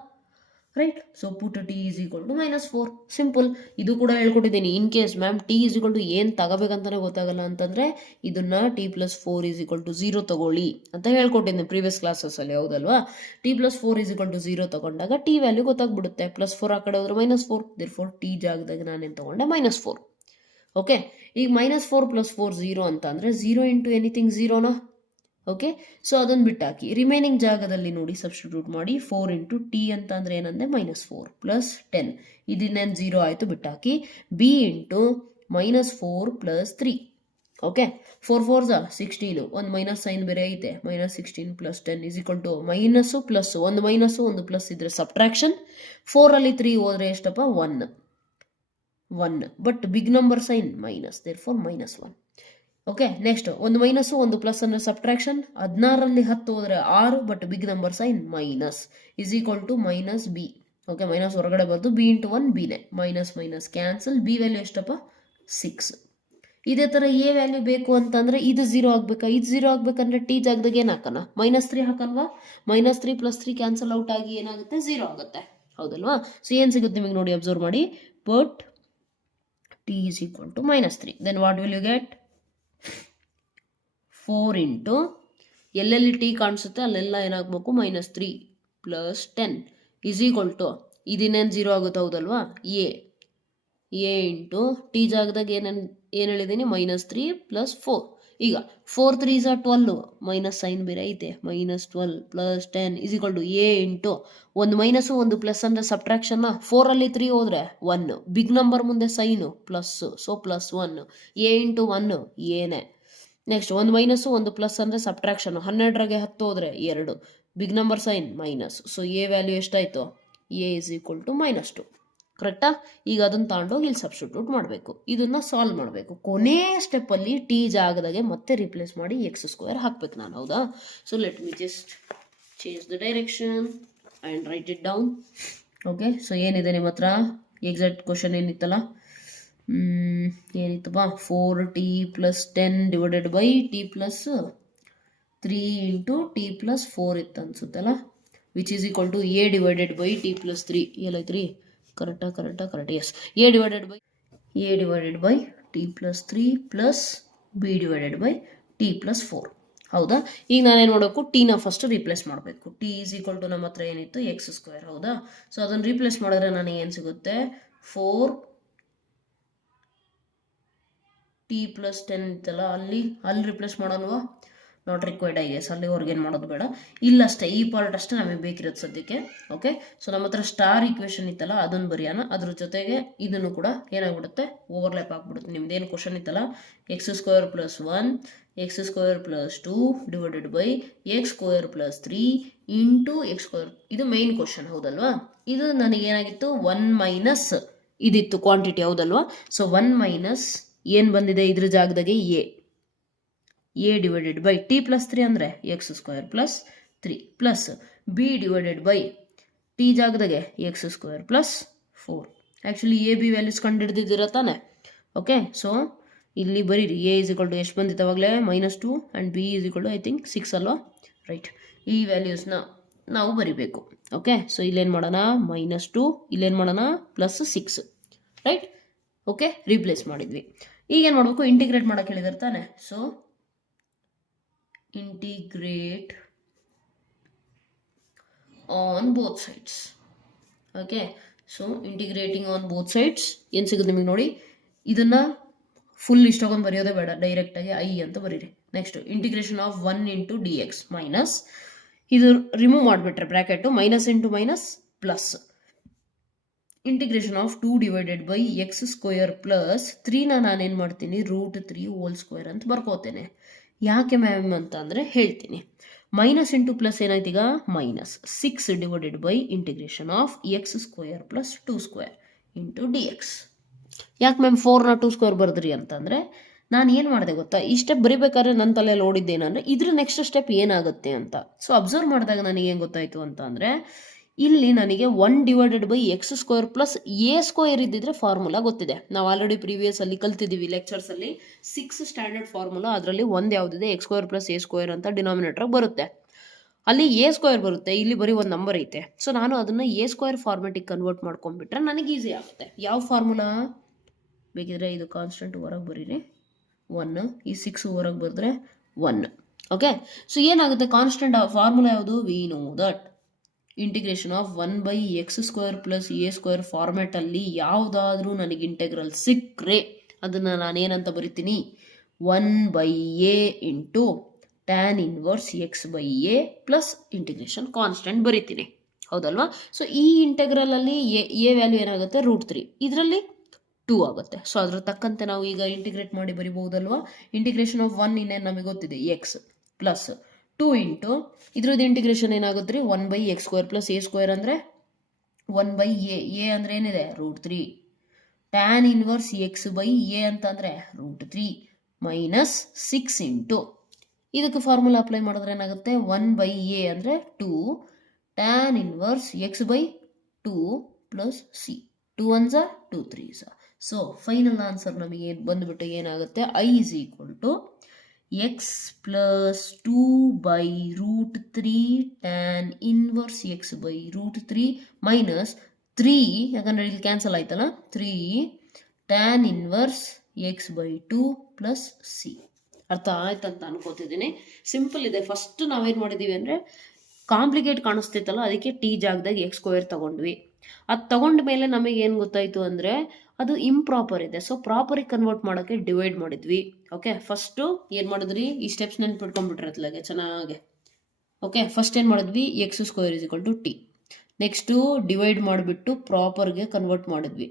Right. So put t is equal to -4. Simple. ಇದು ಕೂಡ ಹೇಳ್ಕೊಟ್ಟಿದ್ದೀನಿ. In case ma'am T is equal to ಏನು ತಗೋಬೇಕಂತಾನೆ ಗೊತ್ತಾಗಲ್ಲ ಅಂತಂದರೆ ಇದನ್ನ t plus 4 is equal to 0 ತಗೊಳ್ಳಿ ಅಂತ ಹೇಳ್ಕೊಟ್ಟಿದ್ದೀನಿ ಪ್ರೀವಿಯಸ್ ಕ್ಲಾಸಸ್ಸಲ್ಲಿ, ಹೌದಲ್ವಾ? T plus 4 is equal to 0 ತಗೊಂಡಾಗ ಟಿ ವ್ಯಾಲ್ಯೂ ಗೊತ್ತಾಗ್ಬಿಡುತ್ತೆ. +4 ಆ ಕಡೆ ಹೋದ್ರೆ -4. ದೇರ್ಫೋರ್ ಟಿ ಜಾಗದಾಗ ನಾನೇನು ತಗೊಂಡೆ? -4. ಓಕೆ, ಈಗ -4 + 4 0 ಅಂತ ಅಂದರೆ 0 ಇಂಟು ಎನಿಥಿಂಗ್ 0ನಾ? ಓಕೆ, ಸೊ ಅದನ್ನು ಬಿಟ್ಟಾಕಿ. ರಿಮೈನಿಂಗ್ ಜಾಗದಲ್ಲಿ ನೋಡಿ ಸಬ್ಸ್ಟಿಟ್ಯೂಟ್ ಮಾಡಿ. 4 ಇಂಟು ಟಿ ಅಂತ ಅಂದರೆ ಏನಂದರೆ -4 ಪ್ಲಸ್ 10. ಇದನ್ನೇನು 0 ಆಯಿತು, ಬಿಟ್ಟಾಕಿ. B into -4 plus 3. ಓಕೆ, 4 4 16. ಒಂದು ಮೈನಸ್ ಸೈನ್ ಬೇರೆ ಐತೆ. -16 plus 10 is equal to minus plus, ಒಂದು ಮೈನಸ್ಸು ಒಂದು ಪ್ಲಸ್ ಇದ್ರೆ ಸಬ್ಟ್ರಾಕ್ಷನ್. 4ಅಲ್ಲಿ 3 ಹೋದರೆ ಎಷ್ಟಪ್ಪ? 1. But big number sign minus, therefore -1. Okay, next ಒಂದು ಮೈನಸ್ಸು ಒಂದು ಪ್ಲಸ್ ಅಂದರೆ ಸಬ್ಟ್ರಾಕ್ಷನ್. 16ರಲ್ಲಿ 10 ಹೋದರೆ 6, but big number sign minus is equal to minus b. Okay, minus ಹೊರಗಡೆ ಬಂದು ಬಿ ಇಂಟು 1 ಬಿನೇ. Minus cancel. ಬಿ ವ್ಯಾಲ್ಯೂ ಎಷ್ಟಪ್ಪ? 6. ಇದೇ ಥರ ಎ ವ್ಯಾಲ್ಯೂ ಬೇಕು ಅಂತಂದರೆ ಇದು 0 ಆಗಬೇಕಾ? ಇದು 0 ಆಗಬೇಕಂದ್ರೆ ಟಿ ಜಾಗದಾಗ ಏನು ಹಾಕೋಣ? -3 ಹಾಕಲ್ವಾ? -3 + 3 ಕ್ಯಾನ್ಸಲ್ ಔಟ್ ಆಗಿ ಏನಾಗುತ್ತೆ? 0 ಆಗುತ್ತೆ, ಹೌದಲ್ವಾ? ಸೊ ಏನು ಸಿಗುತ್ತೆ ನಿಮಗೆ ನೋಡಿ, ಅಬ್ಸರ್ವ್ ಮಾಡಿ. But t is equal to -3. Then what will you get? 4 into ಎಲ್ಲೆಲ್ಲಿ ಟಿ ಕಾಣಿಸುತ್ತೆ ಅಲ್ಲೆಲ್ಲ ಏನಾಗಬೇಕು? -3 ಪ್ಲಸ್ 10 ಈಸ್ ಈಕ್ವಲ್ ಟು, ಇದನ್ನೇನು 0 ಆಗುತ್ತೆ, ಹೌದಲ್ವಾ? ಎ ಇಂಟು ಟಿ ಜಾಗದಾಗ ಏನು ಹೇಳಿದ್ದೀನಿ? -3 ಪ್ಲಸ್ 4. ಈಗ 4 3 12, ಮೈನಸ್ ಸೈನ್ ಬೇರೆ ಐತೆ. -12 plus 10 is equal to a into ಒಂದು ಮೈನಸ್ಸು ಒಂದು ಪ್ಲಸ್ ಅಂದರೆ ಸಬ್ಟ್ರಾಕ್ಷನ್ನ. 4ಅಲ್ಲಿ 3 ಹೋದರೆ 1, ಬಿಗ್ ನಂಬರ್ ಮುಂದೆ sign plus, so +1. A into 1 ಏನೇ. ನೆಕ್ಸ್ಟ್ ಒಂದು ಮೈನಸ್ಸು ಒಂದು ಪ್ಲಸ್ ಅಂದರೆ ಸಬ್ಟ್ರಾಕ್ಷನ್. 12ರಾಗೆ 10 ಹೋದರೆ 2, big number sign minus. So a value ಎಷ್ಟಾಯಿತು? A is equal to -2. ಕರೆಕ್ಟಾ? ಈಗ ಅದನ್ನು ತಗೊಂಡೋಗಿ ಇಲ್ಲಿ ಸಬ್ಸ್ಟಿಟ್ಯೂಟ್ ಮಾಡಬೇಕು. ಇದನ್ನು ಸಾಲ್ವ್ ಮಾಡಬೇಕು. ಕೊನೆ ಸ್ಟೆಪ್ಪಲ್ಲಿ ಟಿ ಜಾಗದಾಗೆ ಮತ್ತೆ ರಿಪ್ಲೇಸ್ ಮಾಡಿ x² ಹಾಕ್ಬೇಕು ನಾನು, ಹೌದಾ? So let me just change the direction and write it down. Okay, so ಏನಿದೆ ನಿಮ್ಮ ಹತ್ರ? ಎಕ್ಸಾಕ್ಟ್ ಕ್ವಶನ್ ಏನಿತ್ತಲ್ಲ, ಏನಿತ್ತಪ್ಪ? 4t + 10 divided by T plus 3 into T plus 4 ಇತ್ತು ಅನ್ಸುತ್ತಲ್ಲ, which is equal to a divided by T plus 3. ಎಲ್ಲೈತ್ರಿ? Correct. Yes, a divided by T plus 3 plus b divided by T plus 4. ಹೌದಾ? ಈಗ ನಾನೇನು ಮಾಡಬೇಕು, ಟಿನ ಫಸ್ಟ್ ರೀಪ್ಲೇಸ್ ಮಾಡಬೇಕು. T is equal to ನಮ್ಮ ಹತ್ರ ಏನಿತ್ತು ಎಕ್ಸ್ ಸ್ಕ್ವೇರ್, ಹೌದಾ? ಸೊ ಅದನ್ನು ರೀಪ್ಲೇಸ್ ಮಾಡಿದ್ರೆ ನನಗೆ ಏನು ಸಿಗುತ್ತೆ, 4t+10 ಇತ್ತಲ್ಲ, ಅಲ್ಲಿ ರಿಪ್ಲೇಸ್ ಮಾಡೋಣವಾ? Not required, I guess. ಅಲ್ಲಿವರೆಗೆ ಏನು ಮಾಡೋದು ಬೇಡ, ಇಲ್ಲಷ್ಟೇ, ಈ ಪಾರ್ಟ್ ಅಷ್ಟೇ ನಮಗೆ ಬೇಕಿರೋದು ಸದ್ಯಕ್ಕೆ. ಓಕೆ, ಸೊ ನಮ್ಮ ಹತ್ರ ಸ್ಟಾರ್ ಈಕ್ವೇಷನ್ ಇತ್ತಲ್ಲ ಅದನ್ನು ಬರೆಯೋಣ. ಅದ್ರ ಜೊತೆಗೆ ಇದನ್ನು ಕೂಡ ಏನಾಗ್ಬಿಡುತ್ತೆ, ಓವರ್ಲ್ಯಾಪ್ ಆಗ್ಬಿಡುತ್ತೆ. ನಿಮ್ದೇನು ಕ್ವಶನ್ ಇತ್ತಲ್ಲ, x² + 1 x² + 2 divided by x² + 3 into x². ಇದು ಮೇನ್ ಕ್ವಶನ್, ಹೌದಲ್ವಾ? ಇದು ನನಗೇನಾಗಿತ್ತು, 1 - ಇದಿತ್ತು ಕ್ವಾಂಟಿಟಿ, ಹೌದಲ್ವಾ? ಸೊ 1 - ಏನು ಬಂದಿದೆ ಇದ್ರ ಜಾಗದಾಗೆ, ಎ ಡಿವೈಡೆಡ್ ಬೈ t+3 ಅಂದರೆ x² + 3 plus b divided by t ಜಾಗದಾಗೆ x² + 4. Actually a b values ಕಂಡು ಹಿಡಿದಿದ್ದೀರ ತಾನೆ? ಓಕೆ, ಸೊ ಇಲ್ಲಿ ಬರೀರಿ, ಎ ಈಸ್ ಈಕ್ವಲ್ ಟು ಎಷ್ಟು ಬಂದಿತ್ತು ಅವಾಗಲೇ, -2 and b is equal to I think 6 ಅಲ್ವಾ? ರೈಟ್, ಈ ವ್ಯಾಲ್ಯೂಸ್ನ ನಾವು ಬರಿಬೇಕು. ಓಕೆ, ಸೊ ಇಲ್ಲೇನು ಮಾಡೋಣ, -2, ಇಲ್ಲೇನು ಮಾಡೋಣ, +6, ರೈಟ್? ಓಕೆ, ರೀಪ್ಲೇಸ್ ಮಾಡಿದ್ವಿ. ಈಗೇನು ಮಾಡಬೇಕು, ಇಂಟಿಗ್ರೇಟ್ ಮಾಡೋಕ್ಕೆ ಹೇಳಿದಾರೆ ತಾನೆ? So integrate on both sides. Okay, so integrating on both sides ಏನು ಸಿಗುತ್ತೆ ನಿಮಗೆ ನೋಡಿ. ಇದನ್ನು ಫುಲ್ ಇಷ್ಟೊಂದು ಬರೆಯೋದೇ ಬೇಡ, ಡೈರೆಕ್ಟಾಗಿ ಐ ಅಂತ ಬರೀರಿ. Next integration of 1 × dx minus, ಇದು ರಿಮೂವ್ ಮಾಡಿಬಿಟ್ರೆ bracket, minus into minus plus, integration of 2 divided by x² + 3ನ ನಾನೇನು ಮಾಡ್ತೀನಿ, √3² ಅಂತ ಬರ್ಕೋತೇನೆ. ಯಾಕೆ ಮ್ಯಾಮ್ ಅಂತ ಅಂದರೆ ಹೇಳ್ತೀನಿ. ಮೈನಸ್ ಇಂಟು ಪ್ಲಸ್ ಏನಾಯ್ತು ಈಗ, -6 divided by integration of x² + 2² into dx. ಯಾಕೆ ಮ್ಯಾಮ್ 4ನ 2² ಬರೆದ್ರಿ ಅಂತಂದರೆ, ನಾನು ಏನು ಮಾಡಿದೆ ಗೊತ್ತಾ, ಈ ಸ್ಟೆಪ್ ಬರಿಬೇಕಾದ್ರೆ ನನ್ನ ತಲೆಯಲ್ಲಿ ಓಡಿದ್ದೇನೆಂದರೆ ಇದ್ರ ನೆಕ್ಸ್ಟ್ ಸ್ಟೆಪ್ ಏನಾಗುತ್ತೆ ಅಂತ. ಸೊ ಅಬ್ಸರ್ವ್ ಮಾಡಿದಾಗ ನನಗೇನು ಗೊತ್ತಾಯಿತು ಅಂತ ಅಂದರೆ, ಇಲ್ಲಿ ನನಗೆ 1 ಡಿವೈಡೆಡ್ ಬೈ x² + a² ಇದ್ದಿದ್ರೆ ಫಾರ್ಮುಲಾ ಗೊತ್ತಿದೆ. ನಾವು ಆಲ್ರೆಡಿ ಪ್ರೀವಿಯಸ್ ಅಲ್ಲಿ ಕಲ್ತಿದ್ದೀವಿ ಲೆಕ್ಚರ್ಸಲ್ಲಿ 6 ಸ್ಟ್ಯಾಂಡರ್ಡ್ ಫಾರ್ಮುಲಾ. ಅದರಲ್ಲಿ ಒಂದು ಯಾವುದಿದೆ, x² + a² ಅಂತ ಡಿನಾಮಿನೇಟರ್ ಬರುತ್ತೆ. ಅಲ್ಲಿ a² ಬರುತ್ತೆ, ಇಲ್ಲಿ ಬರೀ ಒಂದು ನಂಬರ್ ಐತೆ. ಸೊ ನಾನು ಅದನ್ನು a² ಫಾರ್ಮೆಟಿಗೆ ಕನ್ವರ್ಟ್ ಮಾಡ್ಕೊಂಡ್ಬಿಟ್ರೆ ನನಗೆ ಈಸಿ ಆಗುತ್ತೆ. ಯಾವ ಫಾರ್ಮುಲಾ ಬೇಕಿದ್ರೆ ಇದು ಕಾನ್ಸ್ಟೆಂಟ್ ಹೊರಗೆ ಬರೀರಿ, 1, ಈ 6 ಹೊರಗೆ ಬರೆದ್ರೆ 1. ಓಕೆ, ಸೊ ಏನಾಗುತ್ತೆ, ಕಾನ್ಸ್ಟೆಂಟ್ ಫಾರ್ಮುಲಾ ಯಾವುದು, we know that integration of 1/x² + a² ಫಾರ್ಮ್ಯಾಟಲ್ಲಿ ಯಾವುದಾದ್ರೂ ನನಗೆ ಇಂಟೆಗ್ರಲ್ ಸಿಕ್ಕರೆ ಅದನ್ನು ನಾನೇನಂತ ಬರಿತೀನಿ, 1/a into tan inverse x/a plus integration constant ಬರಿತೀನಿ, ಹೌದಲ್ವಾ? ಸೊ ಈ ಇಂಟೆಗ್ರಲಲ್ಲಿ ಎ ವ್ಯಾಲ್ಯೂ ಏನಾಗುತ್ತೆ, √3, ಇದರಲ್ಲಿ 2 ಆಗುತ್ತೆ. ಸೊ ಅದ್ರ ತಕ್ಕಂತೆ ನಾವು ಈಗ ಇಂಟಿಗ್ರೇಟ್ ಮಾಡಿ ಬರಿಬಹುದಲ್ವಾ. ಇಂಟಿಗ್ರೇಷನ್ ಆಫ್ 1 ಇನ್ನೇನು ನಮಗೆ ಗೊತ್ತಿದೆ, x ಪ್ಲಸ್ 2 ಇಂಟು ಇದ್ರದ್ದು ಇಂಟಿಗ್ರೇಷನ್ ಏನಾಗುತ್ತೆ ರೀ, 1/x² + a² ಅಂದರೆ 1/a, a ಅಂದರೆ ಏನಿದೆ, √3, tan ಇನ್ವರ್ಸ್ x/a ಅಂತಂದರೆ √3 ಮೈನಸ್ 6 ಇಂಟು ಇದಕ್ಕೆ ಫಾರ್ಮುಲಾ ಅಪ್ಲೈ ಮಾಡಿದ್ರೆ ಏನಾಗುತ್ತೆ, 1/a ಅಂದರೆ 2 tan inverse x/2 plus c, 2 1s 2 3s. So final answer ನಮಗೆ ಬಂದುಬಿಟ್ಟು ಏನಾಗುತ್ತೆ, i is equal to x plus 2/√3 tan inverse x/√3 minus 3, ಯಾಕಂದರೆ ಇಲ್ಲಿ ಕ್ಯಾನ್ಸಲ್ ಆಯ್ತಲ್ಲ, 3 tan inverse x/2 plus C. ಅರ್ಥ ಆಯ್ತಂತ ಅನ್ಕೋತಿದ್ದೀನಿ. ಸಿಂಪಲ್ ಇದೆ. ಫಸ್ಟ್ ನಾವೇನು ಮಾಡಿದ್ದೀವಿ ಅಂದರೆ, ಕಾಂಪ್ಲಿಕೇಟ್ ಕಾಣಿಸ್ತಿತ್ತಲ್ಲ, ಅದಕ್ಕೆ ಟಿ ಜಾಗದಾಗ x² ತಗೊಂಡ್ವಿ. ಅದು ತಗೊಂಡ ಮೇಲೆ ನಮಗೆ ಏನು ಗೊತ್ತಾಯಿತು ಅಂದರೆ ಅದು ಇಂಪ್ರಾಪರ್ ಇದೆ. ಸೊ ಪ್ರಾಪರಿಗೆ ಕನ್ವರ್ಟ್ ಮಾಡೋಕ್ಕೆ ಡಿವೈಡ್ ಮಾಡಿದ್ವಿ. ಓಕೆ, ಫಸ್ಟು ಏನು ಮಾಡಿದ್ರಿ, ಈ ಸ್ಟೆಪ್ಸ್ ನೆನ್ಪಿಟ್ಕೊಂಡ್ಬಿಟ್ರೆ ಅತ್ಲಾಗೆ ಚೆನ್ನಾಗೆ. ಓಕೆ, ಫಸ್ಟ್ ಏನು ಮಾಡಿದ್ವಿ, x² = t. ನೆಕ್ಸ್ಟು ಡಿವೈಡ್ ಮಾಡಿಬಿಟ್ಟು ಪ್ರಾಪರ್ಗೆ ಕನ್ವರ್ಟ್ ಮಾಡಿದ್ವಿ,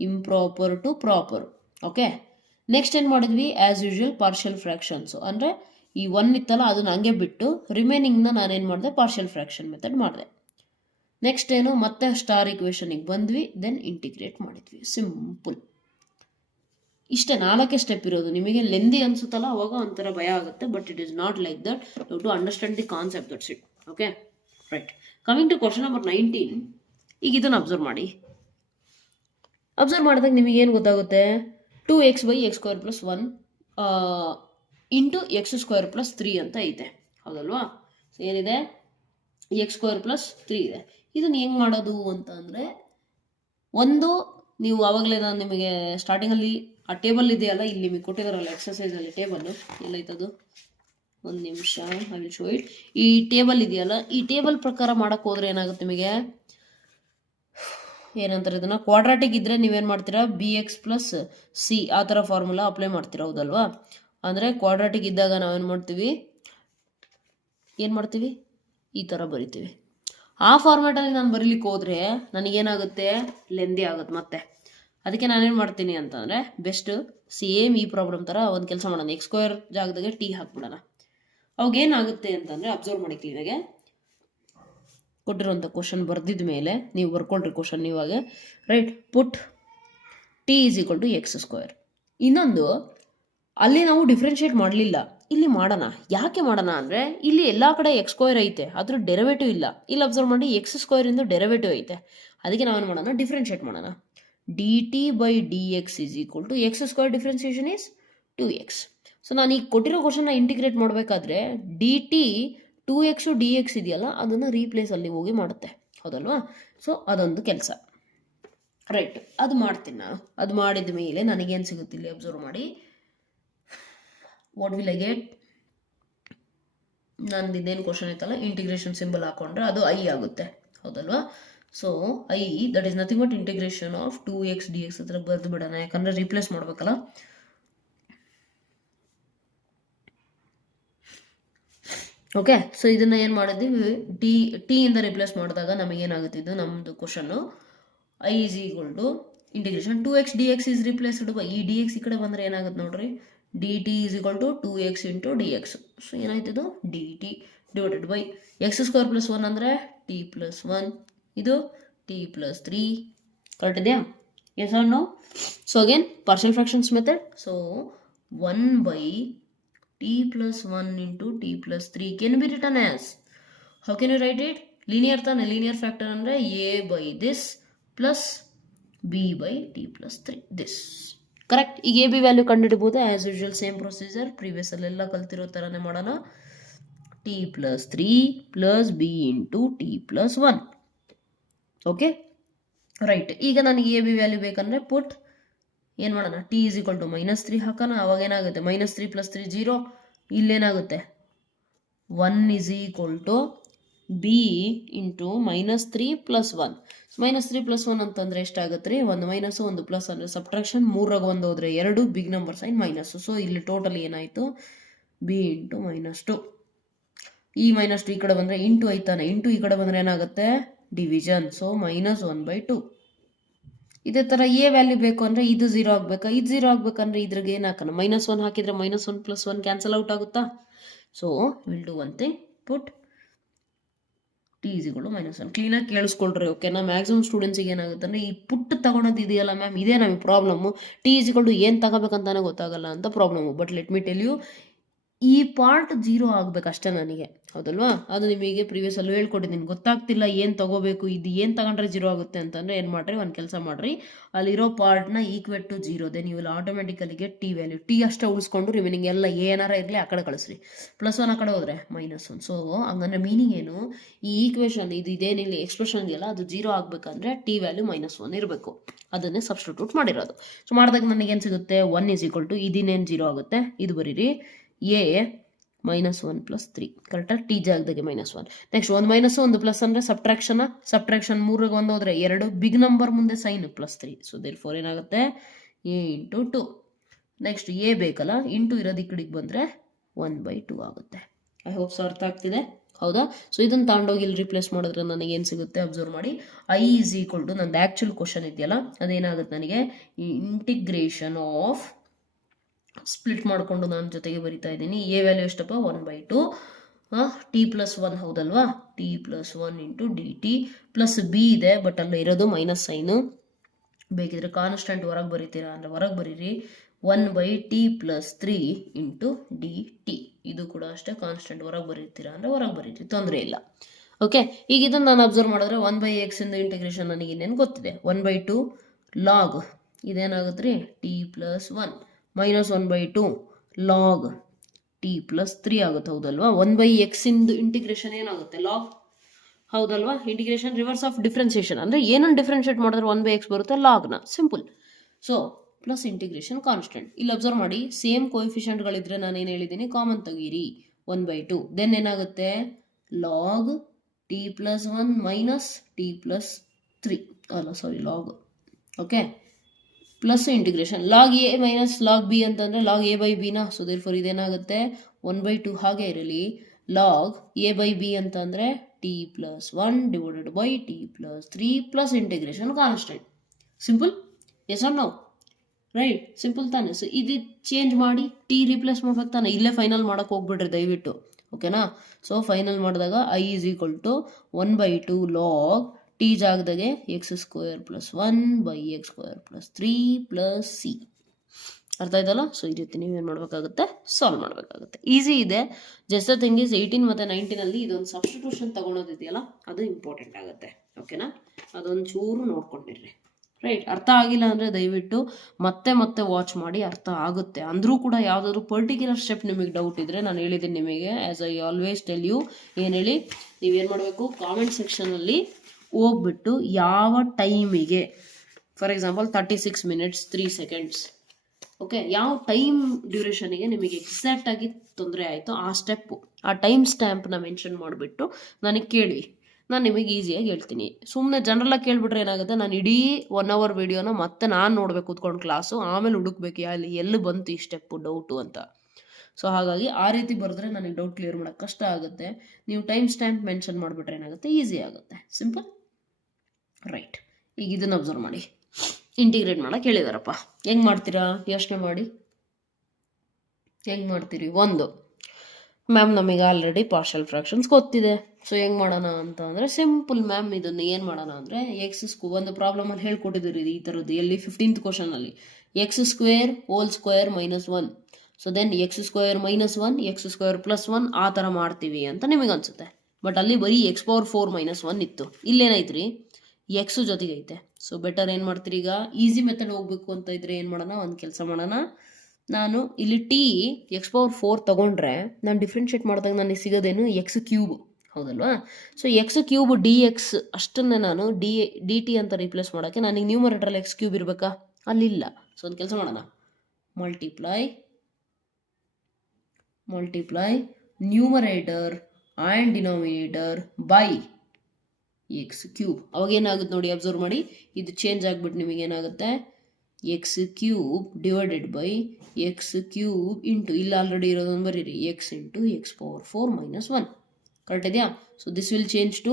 improper to proper. Okay, next ಏನು ಮಾಡಿದ್ವಿ, ಆ್ಯಸ್ ಯೂಶುವಲ್ ಪಾರ್ಷಿಯಲ್ ಫ್ರ್ಯಾಕ್ಷನ್ಸು, ಅಂದರೆ ಈ 1 ಇತ್ತಲ್ಲ ಅದನ್ನು ಹಂಗೆ ಬಿಟ್ಟು ರಿಮೈನಿಂಗ್ನ ನಾನೇನು ಮಾಡಿದೆ, ಪಾರ್ಷಿಯಲ್ ಫ್ರ್ಯಾಕ್ಷನ್ ಮೆಥಡ್ ಮಾಡಿದೆ. ನೆಕ್ಸ್ಟ್ ಏನು, ಮತ್ತೆ ಸ್ಟಾರ್ ಇಕ್ವೇಷನಿಗೆ ಬಂದ್ವಿ, ದೆನ್ ಇಂಟಿಗ್ರೇಟ್ ಮಾಡಿದ್ವಿ. ಸಿಂಪಲ್ ಇಷ್ಟೇ, 4 ಸ್ಟೆಪ್ ಇರೋದು. ನಿಮಗೆ ಲೆಂದಿ ಅನ್ಸುತ್ತಲ್ಲ ಅವಾಗ ಒಂಥರ ಭಯ ಆಗುತ್ತೆ, but it is not like that. You to understand the concept, that's it. Okay, right. Coming to question number 19. ಈಗ ಇದನ್ನು ಅಬ್ಸರ್ವ್ ಮಾಡಿ. ಅಬ್ಸರ್ವ್ ಮಾಡಿದಾಗ ನಿಮಗೇನು ಗೊತ್ತಾಗುತ್ತೆ, 2x/x² + 1 ಇಂಟು x² + 3 ಅಂತ ಐತೆ, ಹೌದಲ್ವಾ? ಸೊ ಏನಿದೆ, x² + 3 ಇದೆ. ಇದನ್ನು ಹೆಂಗೆ ಮಾಡೋದು ಅಂತ ಅಂದರೆ, ಒಂದು ನೀವು ಆವಾಗಲೇ ನಾನು ನಿಮಗೆ ಸ್ಟಾರ್ಟಿಂಗಲ್ಲಿ ಆ ಟೇಬಲ್ ಇದೆಯಲ್ಲ, ಇಲ್ಲಿ ನಿಮಗೆ ಕೊಟ್ಟಿದ್ದಾರಲ್ಲ ಎಕ್ಸಸೈಸಲ್ಲಿ ಟೇಬಲ್ಲು, ಎಲ್ಲೈತದು, ಒಂದು ನಿಮಿಷ, ಐ ವಿಲ್ ಶೋ ಇಟ್. ಈ ಟೇಬಲ್ ಇದೆಯಲ್ಲ, ಈ ಟೇಬಲ್ ಪ್ರಕಾರ ಮಾಡಕ್ಕೆ ಹೋದ್ರೆ ಏನಾಗುತ್ತೆ ನಿಮಗೆ, ಏನಂತಾರೆ ಇದನ್ನ, ಕ್ವಾಡ್ರಾಟಿಕ್ ಇದ್ರೆ ನೀವೇನು ಮಾಡ್ತೀರಾ, bx+c ಆ ಥರ ಫಾರ್ಮುಲಾ ಅಪ್ಲೈ ಮಾಡ್ತೀರಾ, ಹೌದಲ್ವಾ. ಅಂದರೆ ಕ್ವಾಡ್ರಾಟಿಕ್ ಇದ್ದಾಗ ನಾವೇನು ಮಾಡ್ತೀವಿ, ಈ ಥರ ಬರಿತೀವಿ. ಆ ಫಾರ್ಮ್ಯಾಟಲ್ಲಿ ನಾನು ಬರೀಲಿಕ್ಕೆ ಹೋದರೆ ನನಗೇನಾಗುತ್ತೆ, ಲೆಂದಿ ಆಗುತ್ತೆ ಮತ್ತೆ. ಅದಕ್ಕೆ ನಾನೇನು ಮಾಡ್ತೀನಿ ಅಂತಂದರೆ, ಬೆಸ್ಟ್ ಸೇಮ್ ಈ ಪ್ರಾಬ್ಲಮ್ ಥರ ಒಂದು ಕೆಲಸ ಮಾಡೋಣ, x² ಜಾಗದಾಗೆ t ಹಾಕ್ಬಿಡೋಣ. ಅವಾಗೇನಾಗುತ್ತೆ ಅಂತಂದರೆ, ಅಬ್ಸರ್ವ್ ಮಾಡಿ ಕ್ಲೀನಾಗೆ, ಕೊಟ್ಟಿರೋಂಥ ಕ್ವಶನ್ ಬರ್ದಿದ ಮೇಲೆ ನೀವು ಬರ್ಕೊಳ್ರಿ ಕ್ವಶನ್ ಇವಾಗ, ರೈಟ್. ಪುಟ್ t = x². ಇನ್ನೊಂದು, ಅಲ್ಲಿ ನಾವು ಡಿಫ್ರೆನ್ಷಿಯೇಟ್ ಮಾಡಲಿಲ್ಲ, ಇಲ್ಲಿ ಮಾಡೋಣ. ಯಾಕೆ ಮಾಡೋಣ ಅಂದರೆ, ಇಲ್ಲಿ ಎಲ್ಲ ಕಡೆ x² ಐತೆ, ಅದ್ರ ಡೆರಿವೇಟಿವ್ ಇಲ್ಲ. ಇಲ್ಲಿ ಅಬ್ಸರ್ವ್ ಮಾಡಿ x² ಡೆರಿವೇಟಿವ್ ಐತೆ. ಅದಕ್ಕೆ ನಾವೇನು ಮಾಡೋಣ, ಡಿಫ್ರೆನ್ಷಿಯೇಟ್ ಮಾಡೋಣ. dt/dx = x² differentiation is 2x. So ನಾನು ಈಗ ಕೊಟ್ಟಿರೋ ಕ್ವಶನ್ನ ಇಂಟಿಗ್ರೇಟ್ ಮಾಡಬೇಕಾದ್ರೆ dt 2x dx ಇದೆಯಲ್ಲ, ಅದನ್ನು ರೀಪ್ಲೇಸ್ ಅಲ್ಲಿ ಹೋಗಿ ಮಾಡುತ್ತೆ, ಹೌದಲ್ವಾ. ಸೊ ಅದೊಂದು ಕೆಲಸ, ರೈಟ್. ಅದು ಮಾಡ್ತೀನಿ ನಾನು. ಅದು ಮಾಡಿದ ಮೇಲೆ ನನಗೇನು ಸಿಗುತ್ತೆ ಇಲ್ಲಿ ಅಬ್ಸರ್ವ್ ಮಾಡಿ. ವಾಟ್ ವಿಲ್ ಐ ಗೆಟ್, ನಂದು ಇದೇನು ಕ್ವಶನ್ ಇತ್ತಲ್ಲ, ಇಂಟಿಗ್ರೇಷನ್ ಸಿಂಬಲ್ ಹಾಕೊಂಡ್ರೆ ಅದು i ಆಗುತ್ತೆ, ಹೌದಲ್ವಾ. So i that is nothing but integration of 2x dx ಹತ್ರ ಬರೆದು ಬಿಡೋಣ, ಯಾಕಂದರೆ ರೀಪ್ಲೇಸ್ ಮಾಡಬೇಕಲ್ಲ. ಓಕೆ, ಸೊ ಇದನ್ನು ಏನು ಮಾಡಿದ್ವಿ, ಟಿ ಇಂದ ರಿಪ್ಲೇಸ್ ಮಾಡಿದಾಗ ನಮಗೇನಾಗುತ್ತೆ, ಇದು ನಮ್ಮದು question. i = integration 2x dx is replaced by, ಈ dx ಈ ಕಡೆ ಬಂದರೆ ಏನಾಗುತ್ತೆ ನೋಡ್ರಿ, dt = 2x × dx. ಸೊ ಏನಾಯ್ತು, ಇದು dt ಡಿವೈಡೆಡ್ ಬೈ x² + 1 ಅಂದರೆ t + 1, ಇದು t + 3. ಕರೆಕ್ಟ್ ಇದೆಯಾ, yes R no? So again partial fractions method. So 1/t + 1 × t + 3 can be written as, how can you write it? Linear ತಾನೆ, linear factor ಅಂದರೆ a/this plus b/t + 3 this. Correct. ಈಗ A B value ಕಂಡುಹಿಡಬಹುದು. As usual same procedure, previous ಅಲ್ಲೆಲ್ಲ ಕಲ್ತಿರೋ ಥರನೇ ಮಾಡೋಣ. t + 3 + b × t + 1. Okay, right. ಈಗ ನನಗೆ ಎ ಬಿ ವ್ಯಾಲ್ಯೂ ಬೇಕಂದರೆ ಪುಟ್ ಏನು ಮಾಡೋಣ, t = -3 ಹಾಕೋಣ. ಅವಾಗ ಏನಾಗುತ್ತೆ, -3 + 3 0. ಇಲ್ಲೇನಾಗುತ್ತೆ, 1 = b × -3 + 1. -3 + 1 ಅಂತಂದರೆ ಎಷ್ಟಾಗುತ್ತೆ ರೀ, ಒಂದು ಮೈನಸ್ ಒಂದು ಪ್ಲಸ್ ಅಂದರೆ ಸಬ್ಟ್ರಾಕ್ಷನ್. 3ರಾಗ 1 ಹೋದರೆ 2, big number sign minus. So ಇಲ್ಲಿ ಟೋಟಲ್ ಏನಾಯಿತು, b × -2. ಈ -2 ಈ ಕಡೆ ಬಂದರೆ ಇಂಟು ಐತಾನೆ, ಇಂಟು ಈ ಕಡೆ ಬಂದರೆ ಏನಾಗುತ್ತೆ, ಡಿವಿಷನ್. ಸೊ -1/2. ಇದೇ ಥರ ಎ ವ್ಯಾಲ್ಯೂ ಬೇಕು ಅಂದರೆ ಇದು 0 ಆಗಬೇಕಾ, ಇದು 0 ಆಗಬೇಕಂದ್ರೆ ಇದ್ರಿಗೆ ಏನು ಹಾಕೋಣ, -1 ಹಾಕಿದರೆ -1 + 1 ಕ್ಯಾನ್ಸಲ್ ಔಟ್ ಆಗುತ್ತಾ. So will do one thing, put t = -1. ಕ್ಲೀನಾಗಿ ಕೇಳಿಸ್ಕೊಳ್ರಿ, ಓಕೆನಾ. ಮ್ಯಾಕ್ಸಿಮಮ್ ಸ್ಟೂಡೆಂಟ್ಸಿಗೆ ಏನಾಗುತ್ತೆ ಅಂದರೆ, ಈ ಪುಟ್ ತಗೊಳೋದು ಇದೆಯಲ್ಲ ಮ್ಯಾಮ್, ಇದೇ ನಮಗೆ ಪ್ರಾಬ್ಲಮ್ಮು. t = ಏನು ತಗೋಬೇಕಂತಾನೆ ಗೊತ್ತಾಗಲ್ಲ ಅಂತ problem. But let me tell you, ಈ ಪಾರ್ಟ್ 0 ಆಗಬೇಕಷ್ಟೇ ನನಗೆ, ಹೌದಲ್ವಾ. ಅದು ನಿಮಗೆ ಪ್ರೀವಿಯಸ್ ಅಲ್ಲೂ ಹೇಳ್ಕೊಟ್ಟಿದ್ದೀನಿ. ಗೊತ್ತಾಗ್ತಿಲ್ಲ ಏನು ತಗೋಬೇಕು, ಇದು ಏನು ತಗೊಂಡ್ರೆ 0 ಆಗುತ್ತೆ ಅಂತಂದರೆ ಏನು ಮಾಡಿರಿ, ಒಂದು ಕೆಲಸ ಮಾಡಿರಿ, ಅಲ್ಲಿರೋ ಪಾರ್ಟ್ನ equate to 0, then you will automatically get T value. T ಅಷ್ಟೇ ಉಳಿಸ್ಕೊಂಡು ರಿಮೈನಿಂಗ್ ಎಲ್ಲ ಏನಾರ ಇರಲಿ ಆ ಕಡೆ ಕಳಿಸ್ರಿ. +1 ಆ ಕಡೆ ಹೋದರೆ -1. ಸೊ ಹಂಗಂದ್ರೆ ಮೀನಿಂಗ್ ಏನು, ಈ ಈಕ್ವೇಷನ್ ಇದು ಇದೇನಿಲ್ಲ ಎಕ್ಸ್ಪ್ರೆಷನ್ ಇದೆಯಲ್ಲ, ಅದು 0 ಆಗಬೇಕಂದ್ರೆ ಟಿ ವ್ಯಾಲ್ಯೂ -1 ಇರಬೇಕು. ಅದನ್ನೇ ಸಬ್ಸ್ಟಿಟ್ಯೂಟ್ ಮಾಡಿರೋದು. ಸೊ ಮಾಡಿದಾಗ ನನಗೇನು ಸಿಗುತ್ತೆ, 1 = ಇದಿನೇನು 0 ಆಗುತ್ತೆ, ಇದು ಬರೀರಿ a -1 + 3. ಕರೆಕ್ಟಾಗಿ ಟಿ ಜಾಗದಾಗೆ -1. ನೆಕ್ಸ್ಟ್ ಒಂದು ಮೈನಸ್ ಒಂದು ಪ್ಲಸ್ ಅಂದರೆ ಸಬ್ಟ್ರಾಕ್ಷನ್. 3ರಾಗ 1 ಹೋದರೆ 2, ಬಿಗ್ ನಂಬರ್ ಮುಂದೆ ಸೈನ್ +3. ಸೊ ದೇರ್ಫೋರ್ ಏನಾಗುತ್ತೆ, a × 2. ನೆಕ್ಸ್ಟ್ ಎ ಬೇಕಲ್ಲ, ಇಂಟು ಇರೋದು ಈ ಕಡೆಗೆ ಬಂದರೆ 1/2 ಆಗುತ್ತೆ. ಐ ಹೋಪ್ ಸೊ ಅರ್ಥ ಆಗ್ತಿದೆ, ಹೌದಾ. ಸೊ ಇದನ್ನು ತಗೊಂಡೋಗಿ ಇಲ್ಲಿ ರಿಪ್ಲೇಸ್ ಮಾಡಿದ್ರೆ ನನಗೆ ಏನು ಸಿಗುತ್ತೆ ಅಬ್ಸರ್ವ್ ಮಾಡಿ. i = ನಂದು ಆ್ಯಕ್ಚುಲ್ ಕ್ವಶನ್ ಇದೆಯಲ್ಲ, ಅದೇನಾಗುತ್ತೆ ನನಗೆ, ಈ ಇಂಟಿಗ್ರೇಷನ್ ಆಫ್ ಸ್ಪ್ಲಿಟ್ ಮಾಡಿಕೊಂಡು ನಾನು ಜೊತೆಗೆ ಬರಿತಾ ಇದ್ದೀನಿ. ಎ ವ್ಯಾಲ್ಯೂ ಎಷ್ಟಪ್ಪ, 1/2 t + 1, ಹೌದಲ್ವಾ. t + 1 × dt ಪ್ಲಸ್ b ಇದೆ, ಬಟ್ ಅಲ್ಲಿ ಇರೋದು ಮೈನಸ್ ಸೈನು. ಬೇಕಿದ್ರೆ ಕಾನ್ಸ್ಟೆಂಟ್ ಹೊರಗೆ ಬರೀತೀರಾ ಅಂದರೆ ಹೊರಗೆ ಬರೀರಿ. 1/t + 3 × dt. ಇದು ಕೂಡ ಅಷ್ಟೇ, ಕಾನ್ಸ್ಟೆಂಟ್ ಹೊರಗೆ ಬರೀತೀರಾ ಅಂದರೆ ಹೊರಗೆ ಬರೀರಿ, ತೊಂದರೆ ಇಲ್ಲ. ಓಕೆ, ಈಗ ಇದನ್ನು ನಾನು ಅಬ್ಸರ್ವ್ ಮಾಡಿದ್ರೆ 1/x ಇಂದ ಇಂಟಿಗ್ರೇಷನ್ ನನಗೆ ಇನ್ನೇನು ಗೊತ್ತಿದೆ, 1/2 ಲಾಗ್ ಇದೇನಾಗುತ್ತೆ ರೀ, t + 1 -1/2 ಲಾಗ್ t + 3 ಆಗುತ್ತೆ, ಹೌದಲ್ವಾ. 1/x ಇಂದು ಇಂಟಿಗ್ರೇಷನ್ ಏನಾಗುತ್ತೆ, ಲಾಗ್, ಹೌದಲ್ವಾ. ಇಂಟಿಗ್ರೇಷನ್ ರಿವರ್ಸ್ ಆಫ್ ಡಿಫ್ರೆನ್ಸಿಯೇಷನ್ ಅಂದರೆ ಏನನ್ನು ಡಿಫ್ರೆನ್ಷಿಯೇಟ್ ಮಾಡಿದ್ರೆ 1/x ಬರುತ್ತೆ, ಲಾಗ್ನ, simple. So plus integration constant. ಇಲ್ಲಿ ಅಬ್ಸರ್ವ್ ಮಾಡಿ, ಸೇಮ್ ಕೋಎಫಿಷಿಯೆಂಟ್ಗಳಿದ್ರೆ ನಾನೇನು ಹೇಳಿದ್ದೀನಿ, ಕಾಮನ್ ತೆಗೀರಿ. 1/2. ದೆನ್ ಏನಾಗುತ್ತೆ log T plus 1 minus T plus 3 ಅಲ್ಲ sorry log okay plus integration log A minus log B ಅಂತಂದರೆ ಲಾಗ್ ಎ ಬೈ ಬಿನ. ಸೊ ದೇರ್ಫೋರ್ ಇದೇನಾಗುತ್ತೆ 1/2 ಹಾಗೆ ಇರಲಿ. ಲಾಗ್ ಎ ಬೈ ಬಿ ಅಂತಂದರೆ T plus 1 divided by T plus 3 plus integration constant. Simple S R no right simple ತಾನೆ. So ಇದು change ಮಾಡಿ T replace ಮಾಡ್ಬೇಕು ತಾನೆ. ಇಲ್ಲೇ ಫೈನಲ್ ಮಾಡೋಕೆ ಹೋಗ್ಬಿಡ್ರಿ ದಯವಿಟ್ಟು ಓಕೆನಾ. ಸೊ ಫೈನಲ್ ಮಾಡಿದಾಗ I is equal to 1/2 log T ಜಾಗದಾಗೆ X square plus 1 by X square plus 3 plus C. ಅರ್ಥ ಆಯ್ತಲ್ಲ. ಸೊ ಈ ರೀತಿ ನೀವೇನು ಮಾಡಬೇಕಾಗುತ್ತೆ ಸಾಲ್ವ್ ಮಾಡಬೇಕಾಗುತ್ತೆ. ಈಸಿ ಇದೆ. ಜಸ್ಟ್ ಥಿಂಗ್ ಈಸ್ 18 ಮತ್ತು 19 ಇದೊಂದು ಸಬ್ಸ್ಟಿಟ್ಯೂಷನ್ ತೊಗೊಳೋದಿದೆಯಲ್ಲ ಅದು ಇಂಪಾರ್ಟೆಂಟ್ ಆಗುತ್ತೆ ಓಕೆನಾ. ಅದೊಂದು ಚೂರು ನೋಡ್ಕೊಂಡಿರ್ರಿ ರೈಟ್. ಅರ್ಥ ಆಗಿಲ್ಲ ಅಂದರೆ ದಯವಿಟ್ಟು ಮತ್ತೆ ಮತ್ತೆ ವಾಚ್ ಮಾಡಿ ಅರ್ಥ ಆಗುತ್ತೆ. ಅಂದರೂ ಕೂಡ ಯಾವುದಾದ್ರು ಪರ್ಟಿಕ್ಯುಲರ್ ಸ್ಟೆಪ್ ನಿಮಗೆ ಡೌಟ್ ಇದ್ದರೆ ನಾನು ಹೇಳಿದ್ದೀನಿ ನಿಮಗೆ as I always tell you ಏನು ಹೇಳಿ ನೀವೇನು ಮಾಡಬೇಕು ಕಾಮೆಂಟ್ ಸೆಕ್ಷನಲ್ಲಿ ಹೋಗ್ಬಿಟ್ಟು ಯಾವ ಟೈಮಿಗೆ for example 36 minutes 3 seconds okay ಯಾವ ಟೈಮ್ ಡ್ಯೂರೇಷನಿಗೆ ನಿಮಗೆ ಎಕ್ಸಾಕ್ಟಾಗಿ ತೊಂದರೆ ಆಯಿತು ಆ ಸ್ಟೆಪ್ಪು ಆ ಟೈಮ್ ಸ್ಟ್ಯಾಂಪ್ನ ಮೆನ್ಷನ್ ಮಾಡಿಬಿಟ್ಟು ನನಗೆ ಕೇಳಿ. ನಾನು ನಿಮಗೆ ಈಸಿಯಾಗಿ ಹೇಳ್ತೀನಿ. ಸುಮ್ಮನೆ ಜನರಲಾಗಿ ಕೇಳಿಬಿಟ್ರೆ ಏನಾಗುತ್ತೆ ನಾನು ಇಡೀ 1 hour ವೀಡಿಯೋನ ಮತ್ತೆ ನಾನು ನೋಡ್ಬೇಕು ಕೂತ್ಕೊಂಡು ಕ್ಲಾಸು ಆಮೇಲೆ ಹುಡುಕ್ಬೇಕು ಎಲ್ಲಿ ಬಂತು ಈ ಸ್ಟೆಪ್ಪು ಡೌಟು ಅಂತ. ಸೊ ಹಾಗಾಗಿ ಆ ರೀತಿ ಬರೆದ್ರೆ ನನಗೆ ಡೌಟ್ ಕ್ಲಿಯರ್ ಮಾಡೋಕ್ಕೆ ಕಷ್ಟ ಆಗುತ್ತೆ. ನೀವು ಟೈಮ್ ಸ್ಟ್ಯಾಂಪ್ ಮೆನ್ಷನ್ ಮಾಡಿಬಿಟ್ರೆ ಏನಾಗುತ್ತೆ ಈಸಿ ಆಗುತ್ತೆ. Simple right. ಈಗ ಇದನ್ನು ಅಬ್ಸರ್ವ್ ಮಾಡಿ. ಇಂಟಿಗ್ರೇಟ್ ಮಾಡೋಕೆ ಹೇಳಿದಾರಪ್ಪ. ಹೆಂಗೆ ಮಾಡ್ತೀರಾ ಯೋಚನೆ ಮಾಡಿ. ಹೆಂಗೆ ಮಾಡ್ತೀರಿ? ಒಂದು ಮ್ಯಾಮ್ ನಮಗೆ ಆಲ್ರೆಡಿ ಪಾರ್ಷಲ್ ಫ್ರಾಕ್ಷನ್ಸ್ ಗೊತ್ತಿದೆ. ಸೊ ಹೆಂಗೆ ಮಾಡೋಣ ಅಂತ ಅಂದರೆ ಸಿಂಪಲ್ ಮ್ಯಾಮ್ ಇದನ್ನು ಏನು ಮಾಡೋಣ ಅಂದರೆ ಒಂದು ಪ್ರಾಬ್ಲಮಲ್ಲಿ ಹೇಳ್ಕೊಟ್ಟಿದ್ದೀರಿ ಈ ಥರದ್ದು ಎಲ್ಲಿ 15th ಕ್ವಶನಲ್ಲಿ X square whole square minus 1. So then X square minus 1 X square plus 1 ಆ ಥರ ಮಾಡ್ತೀವಿ ಅಂತ ನಿಮಗೆ ಅನಿಸುತ್ತೆ. ಬಟ್ ಅಲ್ಲಿ ಬರೀ x⁴ ಇತ್ತು. ಇಲ್ಲೇನಾಯ್ತು ರೀ ಎಕ್ಸು ಜೊತೆಗೆ ಐತೆ. ಸೊ ಬೆಟರ್ ಏನು ಮಾಡ್ತೀರಿ ಈಗ ಈಸಿ ಮೆಥಡ್ ಹೋಗ್ಬೇಕು ಅಂತ ಇದ್ರೆ ಏನು ಮಾಡೋಣ ಒಂದು ಕೆಲಸ ಮಾಡೋಣ. ನಾನು ಇಲ್ಲಿ ಟಿ x⁴ ತೊಗೊಂಡ್ರೆ ನಾನು ಡಿಫ್ರೆನ್ಷಿಯೇಟ್ ಮಾಡಿದಾಗ ನನಗೆ ಸಿಗೋದೇನು x³ ಹೌದಲ್ವಾ. ಸೊ x³ dx ಅಷ್ಟನ್ನೇ ನಾನು ಡಿ ಟಿ ಅಂತ ರಿಪ್ಲೇಸ್ ಮಾಡೋಕ್ಕೆ ನನಗೆ ನ್ಯೂಮರೇಟರಲ್ಲಿ x³ ಇರಬೇಕಾ? ಅಲ್ಲಿಲ್ಲ. ಸೊ ಒಂದು ಕೆಲಸ ಮಾಡೋಣ multiply numerator and denominator by x³ ಅವಾಗ ಏನಾಗುತ್ತೆ ನೋಡಿ ಅಬ್ಸರ್ವ್ ಮಾಡಿ. ಇದು ಚೇಂಜ್ ಆಗಿಬಿಟ್ಟು ನಿಮಗೇನಾಗುತ್ತೆ x³ divided by x³ into ಇಲ್ಲಿ ಆಲ್ರೆಡಿ ಇರೋದೊಂದು ಬರೀರಿ x into x⁴ minus 1 correct ಇದೆಯಾ. So this will change to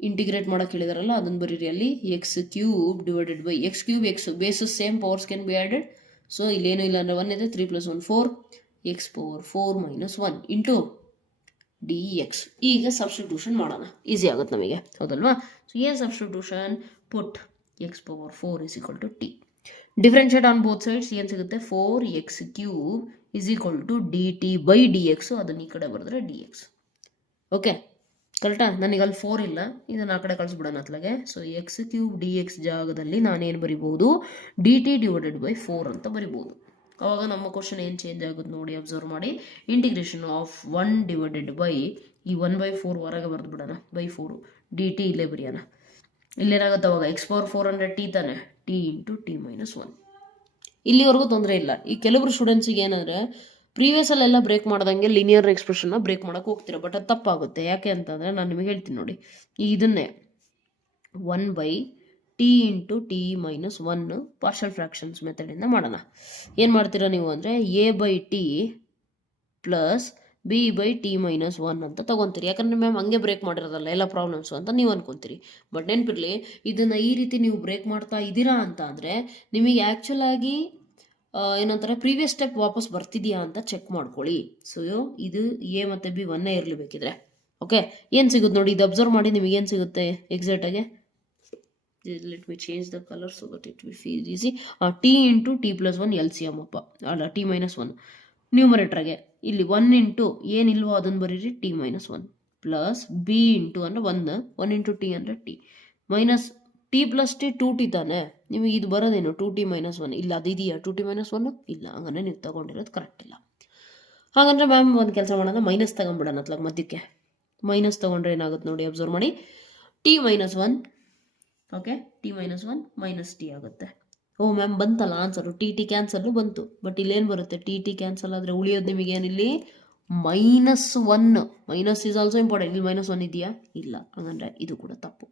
integrate ಮಾಡೋಕೆ ಹೇಳಿದಾರಲ್ಲ ಅದನ್ನು ಬರೀರಿ ಅಲ್ಲಿ x³ divided by x³ x bases same powers can be added. So ಇಲ್ಲೇನು ಇಲ್ಲ ಅಂದರೆ 1 ಇದೆ 3 + 1 4 x⁴ ಮೈನಸ್ 1 ಇಂಟು dx. ಈಗ ಸಬ್ಸ್ಟಿಟ್ಯೂಷನ್ ಮಾಡೋಣ ಈಸಿ ಆಗುತ್ತೆ ನಮಗೆ ಹೌದಲ್ವಾ. ಸೊ ಏನು substitution put x⁴ is equal to t differentiate on both sides ಏನು ಸಿಗುತ್ತೆ 4x³ is equal to dt by dx. ಅದನ್ನು ಈ ಕಡೆ ಬರೆದ್ರೆ dx ಓಕೆ ಕರೆಕ್ಟಾ. ನನಗೆ ಅಲ್ಲಿ 4 ಇಲ್ಲ ಇದನ್ನು ಆ ಕಡೆ ಕಳಿಸ್ಬಿಡೋಣ ಅತ್ಲಾಗೆ. ಸೊ x³ dx ಜಾಗದಲ್ಲಿ ನಾನೇನು ಬರಿಬೋದು dt ಡಿವೈಡೆಡ್ ಬೈ 4 ಅಂತ ಬರಿಬೋದು. ಅವಾಗ ನಮ್ಮ ಕ್ವಶನ್ ಏನು ಚೇಂಜ್ ಆಗುತ್ತೆ ನೋಡಿ ಅಬ್ಸರ್ವ್ ಮಾಡಿ. ಇಂಟಿಗ್ರೇಷನ್ ಆಫ್ 1 ಡಿವೈಡೆಡ್ ಬೈ ಈ 1/4 ಹೊರಗೆ ಬರೆದು ಬಿಡೋಣ ಬೈ 4 dt ಇಲ್ಲೇ ಬರೆಯೋಣ. ಇಲ್ಲೇನಾಗುತ್ತೆ ಅವಾಗ x⁴ ಅಂದರೆ ಟಿ ತಾನೆ ಟಿ ಇಂಟು ಟಿ ಮೈನಸ್ 1. ಇಲ್ಲಿವರೆಗೂ ತೊಂದರೆ ಇಲ್ಲ. ಈ ಕೆಲವರು ಸ್ಟೂಡೆಂಟ್ಸಿಗೆ ಏನಂದರೆ ಪ್ರೀವಿಯಸಲ್ಲೆಲ್ಲ ಬ್ರೇಕ್ ಮಾಡ್ದಂಗೆ ಲಿನಿಯರ್ ಎಕ್ಸ್ಪ್ರೆಷನ್ನ ಬ್ರೇಕ್ ಮಾಡೋಕೆ ಹೋಗ್ತೀರ. ಬಟ್ ಅದು ತಪ್ಪಾಗುತ್ತೆ. ಯಾಕೆ ಅಂತಂದರೆ ನಾನು ನಿಮಗೆ ಹೇಳ್ತೀನಿ ನೋಡಿ. ಇದನ್ನೇ 1/t into T minus 1 partial fractions ಮೆಥಡಿಂದ ಮಾಡೋಣ. ಏನು ಮಾಡ್ತೀರಾ ನೀವು ಅಂದರೆ a/t ಪ್ಲಸ್ b/t ಮೈನಸ್ 1 ಅಂತ ತೊಗೊತೀರಿ. ಯಾಕಂದರೆ ಮ್ಯಾಮ್ ಹಂಗೆ ಬ್ರೇಕ್ ಮಾಡಿರೋದಲ್ಲ ಎಲ್ಲ ಪ್ರಾಬ್ಲಮ್ಸು ಅಂತ ನೀವು ಅನ್ಕೊತೀರಿ. ಬಟ್ ನೆನಪಿರಲಿ ಇದನ್ನು ಈ ರೀತಿ ನೀವು ಬ್ರೇಕ್ ಮಾಡ್ತಾ ಇದ್ದೀರಾ ಅಂತ ಅಂದರೆ ನಿಮಗೆ ಆ್ಯಕ್ಚುಲಾಗಿ ಏನಂತಾರೆ ಪ್ರೀವಿಯಸ್ ಸ್ಟೆಪ್ ವಾಪಸ್ ಬರ್ತಿದೆಯಾ ಅಂತ ಚೆಕ್ ಮಾಡ್ಕೊಳ್ಳಿ. ಸೊ ಇದು ಎ ಮತ್ತು ಬಿ ಒಂದೇ ಇರಲೇಬೇಕಿದ್ರೆ ಓಕೆ. ಏನು ಸಿಗುತ್ತೆ ನೋಡಿ ಇದು ಅಬ್ಸರ್ವ್ ಮಾಡಿ ನಿಮಗೇನು ಸಿಗುತ್ತೆ ಎಕ್ಸಾಕ್ಟಾಗಿ. Let me change the colour so that it will feel easy. T into T plus 1 LCM ಅಪ್ಪ ಅಲ್ಲ ಟಿ ಮೈನಸ್ 1 ನ್ಯೂಮರೇಟ್ರಾಗೆ ಇಲ್ಲಿ 1 ಇಂಟು ಏನಿಲ್ವೋ ಅದನ್ನು ಬರೀರಿ T minus 1 plus B into ಅಂದರೆ 1 ಇಂಟು ಟಿ ಅಂದರೆ T minus T plus T 2t ತಾನೆ. ನಿಮಗೆ ಇದು ಬರೋದೇನು 2t ಮೈನಸ್ 1 ಇಲ್ಲ ಅದು ಇದೆಯಾ 2t ಮೈನಸ್ 1 ಇಲ್ಲ. ಹಂಗಂದ್ರೆ ನೀವು ತಗೊಂಡಿರೋದು ಕರೆಕ್ಟ್ ಇಲ್ಲ. ಹಾಗಂದ್ರೆ ಮ್ಯಾಮ್ ಒಂದು ಕೆಲಸ ಮಾಡೋಣ ಮೈನಸ್ ತಗೊಂಬಿಡೋಣ ಅತ್ಲಾಗ ಮಧ್ಯಕ್ಕೆ. ಮೈನಸ್ ತೊಗೊಂಡ್ರೆ ಏನಾಗುತ್ತೆ ನೋಡಿ ಅಬ್ಸರ್ವ್ ಮಾಡಿ. T minus 1 okay T minus 1 minus T ಆಗುತ್ತೆ. ಓ ಮ್ಯಾಮ್ ಬಂತಲ್ಲ ಆನ್ಸರು ಟಿ ಕ್ಯಾನ್ಸಲ್ಲು ಬಂತು. ಬಟ್ ಇಲ್ಲೇನು ಬರುತ್ತೆ ಟಿ ಕ್ಯಾನ್ಸಲ್ ಆದರೆ ಉಳಿಯೋದು ನಿಮಗೇನಿಲ್ಲಿ -1 ಮೈನಸ್ ಈಸ್ ಆಲ್ಸೋ ಇಂಪಾರ್ಟೆಂಟ್. ಇಲ್ಲಿ -1 ಇದೆಯಾ? ಇಲ್ಲ. ಹಾಗಂದ್ರೆ ಇದು ಕೂಡ ತಪ್ಪು.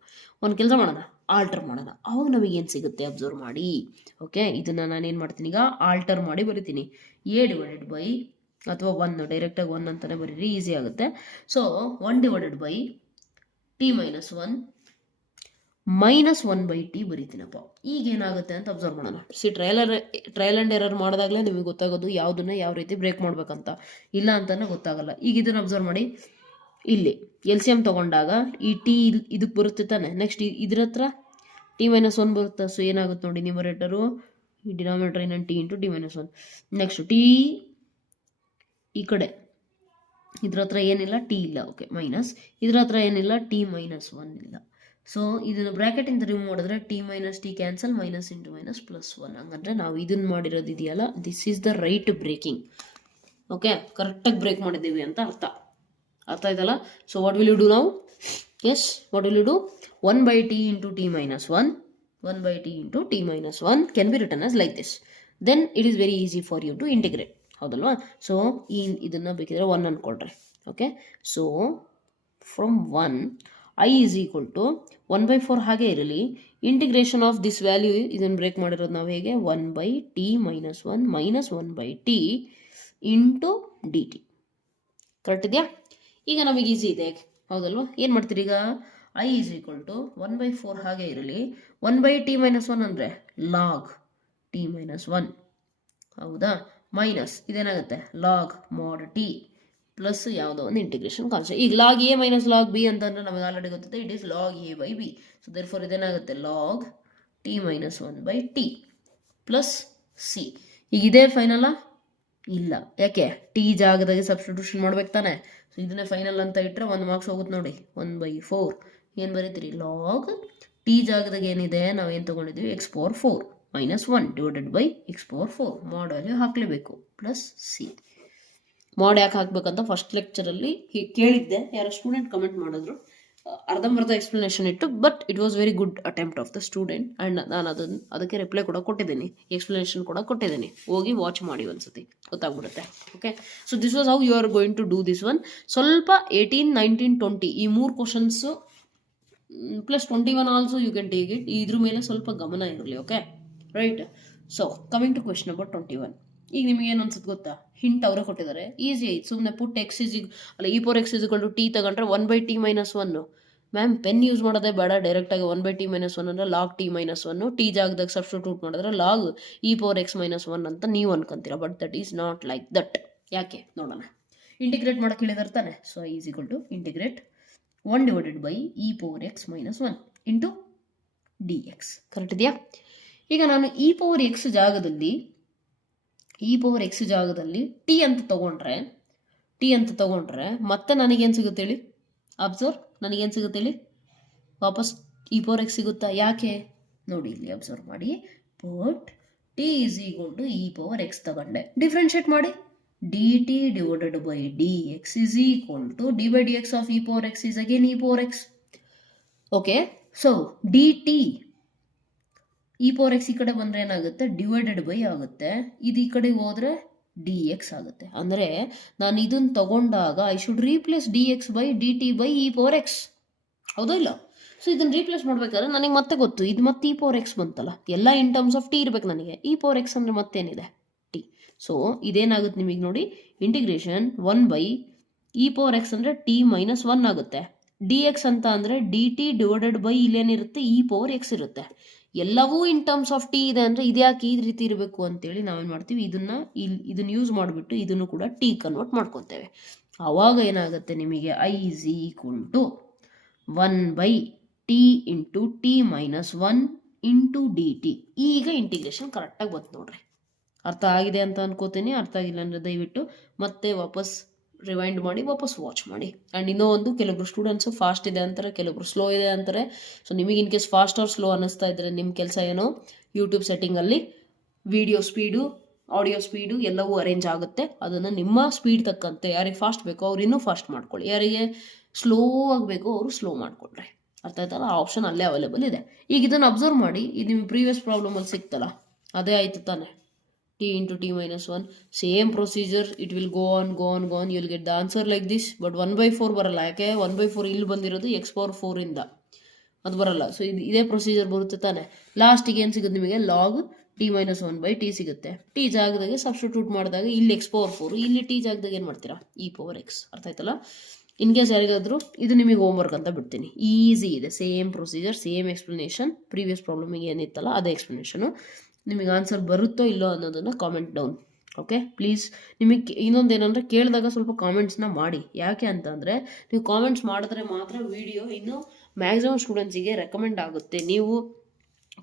ಒಂದು ಕೆಲಸ ಮಾಡೋಣ, ಆಲ್ಟರ್ ಮಾಡೋಣ. ಅವಾಗ ನಮಗೇನು ಸಿಗುತ್ತೆ ಅಬ್ಸರ್ವ್ ಮಾಡಿ. ಓಕೆ, ಇದನ್ನು ನಾನೇನು ಮಾಡ್ತೀನಿ ಈಗ, ಆಲ್ಟರ್ ಮಾಡಿ ಬರಿತೀನಿ. a/, ಅಥವಾ 1 ಡೈರೆಕ್ಟಾಗಿ 1 ಅಂತಲೇ ಬರೀರಿ, ಈಸಿ ಆಗುತ್ತೆ. So 1/t -1 -1/t ಬರೀತೀನಪ್ಪ. ಈಗ ಏನಾಗುತ್ತೆ ಅಂತ ಅಬ್ಸರ್ವ್ ಮಾಡೋಣ. ಟ್ರಯಲ್ ಆ್ಯಂಡ್ ಎರರ್ ಮಾಡಿದಾಗಲೇ ನಿಮಗೆ ಗೊತ್ತಾಗೋದು ಯಾವುದನ್ನ ಯಾವ ರೀತಿ ಬ್ರೇಕ್ ಮಾಡ್ಬೇಕಂತ, ಇಲ್ಲ ಅಂತಲೇ ಗೊತ್ತಾಗಲ್ಲ. ಈಗ ಇದನ್ನು ಅಬ್ಸರ್ವ್ ಮಾಡಿ. ಇಲ್ಲಿ LCM ತೊಗೊಂಡಾಗ ಈ ಟಿ ಇದಕ್ಕೆ ಬರುತ್ತೆ ತಾನೆ. ನೆಕ್ಸ್ಟ್ ಇದ್ರ ಹತ್ರ t -1 ಬರುತ್ತೆ. ಸೊ ಏನಾಗುತ್ತೆ ನೋಡಿ, ನ್ಯೂಮರೇಟರು ಈ ಡಿನಾಮಿನೇಟರ್ ಏನಂತ t × t -1. ನೆಕ್ಸ್ಟ್ ಟಿ ಈ ಕಡೆ ಇದ್ರ ಹತ್ರ ಏನಿಲ್ಲ, ಟಿ ಇಲ್ಲ. ಓಕೆ, ಮೈನಸ್ ಇದ್ರ ಹತ್ರ ಏನಿಲ್ಲ, t -1 ಇಲ್ಲ. ಸೊ ಇದನ್ನು ಬ್ರ್ಯಾಕೆಟಿಂದ ರಿಮೂವ್ ಮಾಡಿದ್ರೆ t - t cancel, minus into minus +1. ಹಂಗಂದ್ರೆ ನಾವು ಇದನ್ನು ಮಾಡಿರೋದು ಇದೆಯಲ್ಲ, this is the right breaking. Okay, ಕರೆಕ್ಟಾಗಿ ಬ್ರೇಕ್ ಮಾಡಿದ್ದೀವಿ ಅಂತ ಅರ್ಥ ಆಯ್ತಲ್ಲ. So what will you do ನಾವು? Yes, what will you do? 1/t × t -1 1/t × t -1 can be return as like this. Then it is very easy for you to integrate. ಹೌದಲ್ವಾ? So ಇದನ್ನು ಬೇಕಿದ್ರೆ 1 ಅಂದ್ಕೊಳ್ರಿ. Okay, so from 1 i is equal to 1/4 ಹಾಗೆ ಇರಲಿ. Integration of this value, ಇದನ್ನು break ಮಾಡಿರೋದು ನಾವು ಹೇಗೆ, 1/t -1 -1/t into dt. Correct ಇದೆಯಾ? ಈಗ ನಮಗೆ ಈಸಿ ಇದೆ, ಹೌದಲ್ವಾ? ಏನು ಮಾಡ್ತೀರಿ ಈಗ, i is equal to 1/4 ಹಾಗೆ ಇರಲಿ. 1/t -1 ಅಂದರೆ log t -1, ಹೌದಾ? ಮೈನಸ್ ಇದೇನಾಗುತ್ತೆ, ಲಾಗ್ mod t ಪ್ಲಸ್ ಯಾವುದೋ ಒಂದು ಇಂಟಿಗ್ರೇಷನ್ ಕಾನ್ಸ್ಟೆಂಟ್. ಈಗ log a minus log b ಅಂತಂದ್ರೆ ನಮಗೆ ಆಲ್ರೆಡಿ ಗೊತ್ತಿದೆ, it is log a/b. So therefore ಇದೇನಾಗುತ್ತೆ, log t -1/t plus c. ಈಗ ಇದೇ ಫೈನಲ್ಲ? ಇಲ್ಲ. ಯಾಕೆ? ಟಿ ಜಾಗದಾಗೆ ಸಬ್ಸ್ಟಿಟ್ಯೂಷನ್ ಮಾಡ್ಬೇಕು ತಾನೆ. ಸೊ ಇದನ್ನೇ ಫೈನಲ್ ಅಂತ ಇಟ್ಟರೆ 1 ಮಾರ್ಕ್ಸ್ ಹೋಗುತ್ತೆ ನೋಡಿ. 1/4 ಏನು ಬರೀತೀರಿ, ಲಾಗ್ ಟಿ ಜಾಗದಾಗ ಏನಿದೆ, ನಾವೇನು ತೊಗೊಂಡಿದ್ದೀವಿ, x⁴ -1 / x⁴ ಮಾಡ್ ವ್ಯಾಲ್ಯೂ ಹಾಕಲೇಬೇಕು, ಪ್ಲಸ್ ಸಿ. ಮಾಡ್ ಯಾಕೆ ಹಾಕ್ಬೇಕಂತ ಫಸ್ಟ್ ಲೆಕ್ಚರಲ್ಲಿ ಕೇಳಿದ್ದೆ, ಯಾರೋ ಸ್ಟೂಡೆಂಟ್ ಕಮೆಂಟ್ ಮಾಡಿದ್ರು. ಅರ್ಧಂಬರ್ಧ ಎಕ್ಸ್ಪ್ಲನೇಷನ್ ಇಟ್ಟು, but it was very good attempt of the student. And ನಾನು ಅದಕ್ಕೆ ರಿಪ್ಲೈ ಕೂಡ ಕೊಟ್ಟಿದ್ದೀನಿ, ಎಕ್ಸ್ಪ್ಲನೇಷನ್ ಕೂಡ ಕೊಟ್ಟಿದ್ದೀನಿ. ಹೋಗಿ ವಾಚ್ ಮಾಡಿ ಒಂದ್ಸತಿ, ಗೊತ್ತಾಗ್ಬಿಡುತ್ತೆ. Okay, so this was how you are going to do this one. ಸ್ವಲ್ಪ 18, 19, 20 ಈ 3 questions plus 21 also you can take it. ಇದ್ರ ಮೇಲೆ ಸ್ವಲ್ಪ ಗಮನ ಇರಲಿ. Okay, right. So coming to question number 21. ಈಗ ನಿಮಗೆ ಏನು ಅನ್ಸುತ್ತೆ ಗೊತ್ತಾ, ಹಿಂಟ್ ಅವರೇ ಕೊಟ್ಟಿದ್ದಾರೆ, ಈಸಿ ಐತೆ. ಸುಮ್ಮನೆ ಪುಟ್ e⁴x t ತಗೊಂಡ್ರೆ 1/t -1. ಮ್ಯಾಮ್ ಪೆನ್ ಯೂಸ್ ಮಾಡೋದೇ ಬೇಡ, ಡೈರೆಕ್ಟಾಗಿ 1/t -1 ಅಂದರೆ ಲಾಗ್ t -1, ಟಿ ಜಾಗದಾಗ ಸಬ್ಸ್ಟಿಟ್ಯೂಟ್ ಮಾಡಿದ್ರೆ ಲಾಗ್ e⁴x -1 ಅಂತ ನೀವು ಅನ್ಕೊಂತೀರ. But that is not like that. ಯಾಕೆ ನೋಡೋಣ. ಇಂಟಿಗ್ರೇಟ್ ಮಾಡೋಕೆ ಹೇಳಿದಾರೆ ತಾನೆ. So i is equal to integrate 1/e⁴x -1 into dx. Correct ಇದೆಯಾ? ಈಗ ನಾನು e⁴x ಜಾಗದಲ್ಲಿ ಟಿ ಅಂತ ತಗೊಂಡ್ರೆ ಮತ್ತೆ ನನಗೇನು ಸಿಗುತ್ತೆ ಹೇಳಿ, ಅಬ್ಸರ್ವ್, ನನಗೇನು ಸಿಗುತ್ತೆ ಹೇಳಿ, ವಾಪಸ್ e⁴x ಸಿಗುತ್ತಾ? ಯಾಕೆ ನೋಡಿ, ಇಲ್ಲಿ ಅಬ್ಸರ್ವ್ ಮಾಡಿ. ಪುಟ್ t is equal to e⁴x ತಗೊಂಡೆ, ಡಿಫ್ರೆನ್ಷಿಯೇಟ್ ಮಾಡಿ, dt / dx is equal to d/dx of e⁴x is again e⁴x. Okay, so dt e⁴x ಈ ಕಡೆ ಬಂದರೆ ಏನಾಗುತ್ತೆ, ಡಿವೈಡೆಡ್ ಬೈ ಆಗುತ್ತೆ. ಇದು ಈ ಕಡೆ ಹೋದರೆ dx ಆಗುತ್ತೆ. ಅಂದರೆ ನಾನು ಇದನ್ನು ತಗೊಂಡಾಗ ಐ ಶುಡ್ ರೀಪ್ಲೇಸ್ dx/dt/e⁴x. ಹೌದೋ ಇಲ್ಲ? ಸೊ ಇದನ್ನು ರೀಪ್ಲೇಸ್ ಮಾಡ್ಬೇಕಾದ್ರೆ ನನಗೆ ಮತ್ತೆ ಗೊತ್ತು, ಇದು ಮತ್ತೆ e⁴x ಬಂತಲ್ಲ, ಎಲ್ಲ ಇನ್ ಟರ್ಮ್ಸ್ ಆಫ್ ಟಿ ಇರ್ಬೇಕು ನನಗೆ. e⁴x ಅಂದರೆ ಮತ್ತೇನಿದೆ, ಟಿ. ಸೊ ಇದೇನಾಗುತ್ತೆ ನಿಮಗೆ ನೋಡಿ, ಇಂಟಿಗ್ರೇಷನ್ 1/e⁴x ಅಂದರೆ t -1 ಆಗುತ್ತೆ. dx ಅಂತ ಅಂದರೆ dt ಡಿವೈಡೆಡ್ ಬೈ ಇಲ್ಲೇನಿರುತ್ತೆ, e⁴x ಇರುತ್ತೆ. ಎಲ್ಲವೂ ಇನ್ ಟರ್ಮ್ಸ್ ಆಫ್ ಟಿ ಇದೆ ಅಂದರೆ ಇದ್ಯಾಕೆ ಈ ರೀತಿ ಇರಬೇಕು ಅಂತೇಳಿ ನಾವೇನು ಮಾಡ್ತೀವಿ, ಇದನ್ನು ಯೂಸ್ ಮಾಡಿಬಿಟ್ಟು ಇದನ್ನು ಕೂಡ ಟಿ ಕನ್ವರ್ಟ್ ಮಾಡ್ಕೊತೇವೆ. ಆವಾಗ ಏನಾಗುತ್ತೆ ನಿಮಗೆ, i is equal to 1/t × t -1 into dt. ಈಗ ಇಂಟಿಗ್ರೇಷನ್ ಕರೆಕ್ಟಾಗಿ ಬಂತು ನೋಡ್ರಿ. ಅರ್ಥ ಆಗಿದೆ ಅಂತ ಅನ್ಕೋತೀನಿ. ಅರ್ಥ ಆಗಿಲ್ಲ ಅಂದರೆ ದಯವಿಟ್ಟು ಮತ್ತೆ ವಾಪಸ್ ರಿವೈಂಡ್ ಮಾಡಿ ವಾಪಸ್ ವಾಚ್ ಮಾಡಿ. ಆ್ಯಂಡ್ ಇನ್ನೂ ಒಂದು, ಕೆಲವೊಬ್ರು ಸ್ಟೂಡೆಂಟ್ಸು ಫಾಸ್ಟ್ ಇದೆ ಅಂತಾರೆ, ಕೆಲವೊಬ್ರು ಸ್ಲೋ ಇದೆ ಅಂತಾರೆ. ಸೊ ನಿಮಗೆ in case fast or slow ಅನ್ನಿಸ್ತಾ ಇದ್ದರೆ ನಿಮ್ಮ ಕೆಲಸ ಏನೋ, ಯೂಟ್ಯೂಬ್ ಸೆಟ್ಟಿಂಗಲ್ಲಿ ವಿಡಿಯೋ ಸ್ಪೀಡು, ಆಡಿಯೋ ಸ್ಪೀಡು ಎಲ್ಲವೂ ಅರೇಂಜ್ ಆಗುತ್ತೆ. ಅದನ್ನು ನಿಮ್ಮ ಸ್ಪೀಡ್ ತಕ್ಕಂತೆ, ಯಾರಿಗೆ ಫಾಸ್ಟ್ ಬೇಕೋ ಅವ್ರು ಇನ್ನೂ ಫಾಸ್ಟ್ ಮಾಡ್ಕೊಳ್ಳಿ, ಯಾರಿಗೆ ಸ್ಲೋ ಆಗಬೇಕೋ ಅವರು ಸ್ಲೋ ಮಾಡಿಕೊಡ್ರಿ. ಅರ್ಥ ಆಯ್ತಲ್ಲ? ಆ ಆಪ್ಷನ್ ಅಲ್ಲೇ ಅವೈಲೇಬಲ್ ಇದೆ. ಈಗ ಇದನ್ನು ಅಬ್ಸರ್ವ್ ಮಾಡಿ, ಇದು ನಿಮ್ಮ ಪ್ರೀವಿಯಸ್ ಪ್ರಾಬ್ಲಮಲ್ಲಿ ಸಿಕ್ತಲ್ಲ, ಅದೇ ಆಯ್ತು ತಾನೆ. t into t minus 1. Same procedure, it will go on, you will get the answer like this. But 1/4 ಬರಲ್ಲ, ಯಾಕೆ 1/4 ಇಲ್ಲಿ ಬಂದಿರೋದು x power 4 ಇಂದ, ಅದು ಬರಲ್ಲ. ಸೊ ಇದೇ ಪ್ರೊಸೀಜರ್ ಬರುತ್ತೆ ತಾನೆ. ಲಾಸ್ಟಿಗೆ ಏನು ಸಿಗುತ್ತೆ ನಿಮಗೆ, ಲಾಗ್ t minus 1/t ಸಿಗುತ್ತೆ. ಟಿ ಜಾಗದಾಗೆ ಸಬ್ಸ್ಟಿಟ್ಯೂಟ್ ಮಾಡಿದಾಗ ಇಲ್ಲಿ x power 4, ಇಲ್ಲಿ ಟಿ ಜಾಗದಾಗ ಏನು ಮಾಡ್ತೀರಾ, e power x. ಅರ್ಥ ಆಯ್ತಲ್ಲ. ಇನ್ ಕೇಸ್ ಯಾರಿಗಾದರೂ ಇದು ನಿಮಗೆ ಹೋಮ್ವರ್ಕ್ ಅಂತ ಬಿಡ್ತೀನಿ, ಈಸಿ ಇದೆ, same procedure, same explanation. Previous ಪ್ರಾಬ್ಲಮಿಗೆ ಏನಿತ್ತಲ್ಲ ಅದೇ ಎಕ್ಸ್ಪ್ಲನೇಷನು. ನಿಮಗೆ ಆನ್ಸರ್ ಬರುತ್ತೋ ಇಲ್ಲೋ ಅನ್ನೋದನ್ನು ಕಾಮೆಂಟ್ ಡೌನ್. Okay, please. ನಿಮಗೆ ಇನ್ನೊಂದು ಏನಂದರೆ, ಕೇಳಿದಾಗ ಸ್ವಲ್ಪ ಕಾಮೆಂಟ್ಸ್ನ ಮಾಡಿ. ಯಾಕೆ ಅಂತಂದರೆ ನೀವು ಕಾಮೆಂಟ್ಸ್ ಮಾಡಿದ್ರೆ ಮಾತ್ರ ವಿಡಿಯೋ ಇನ್ನು ಮ್ಯಾಕ್ಸಿಮಮ್ ಸ್ಟೂಡೆಂಟ್ಸಿಗೆ ರೆಕಮೆಂಡ್ ಆಗುತ್ತೆ. ನೀವು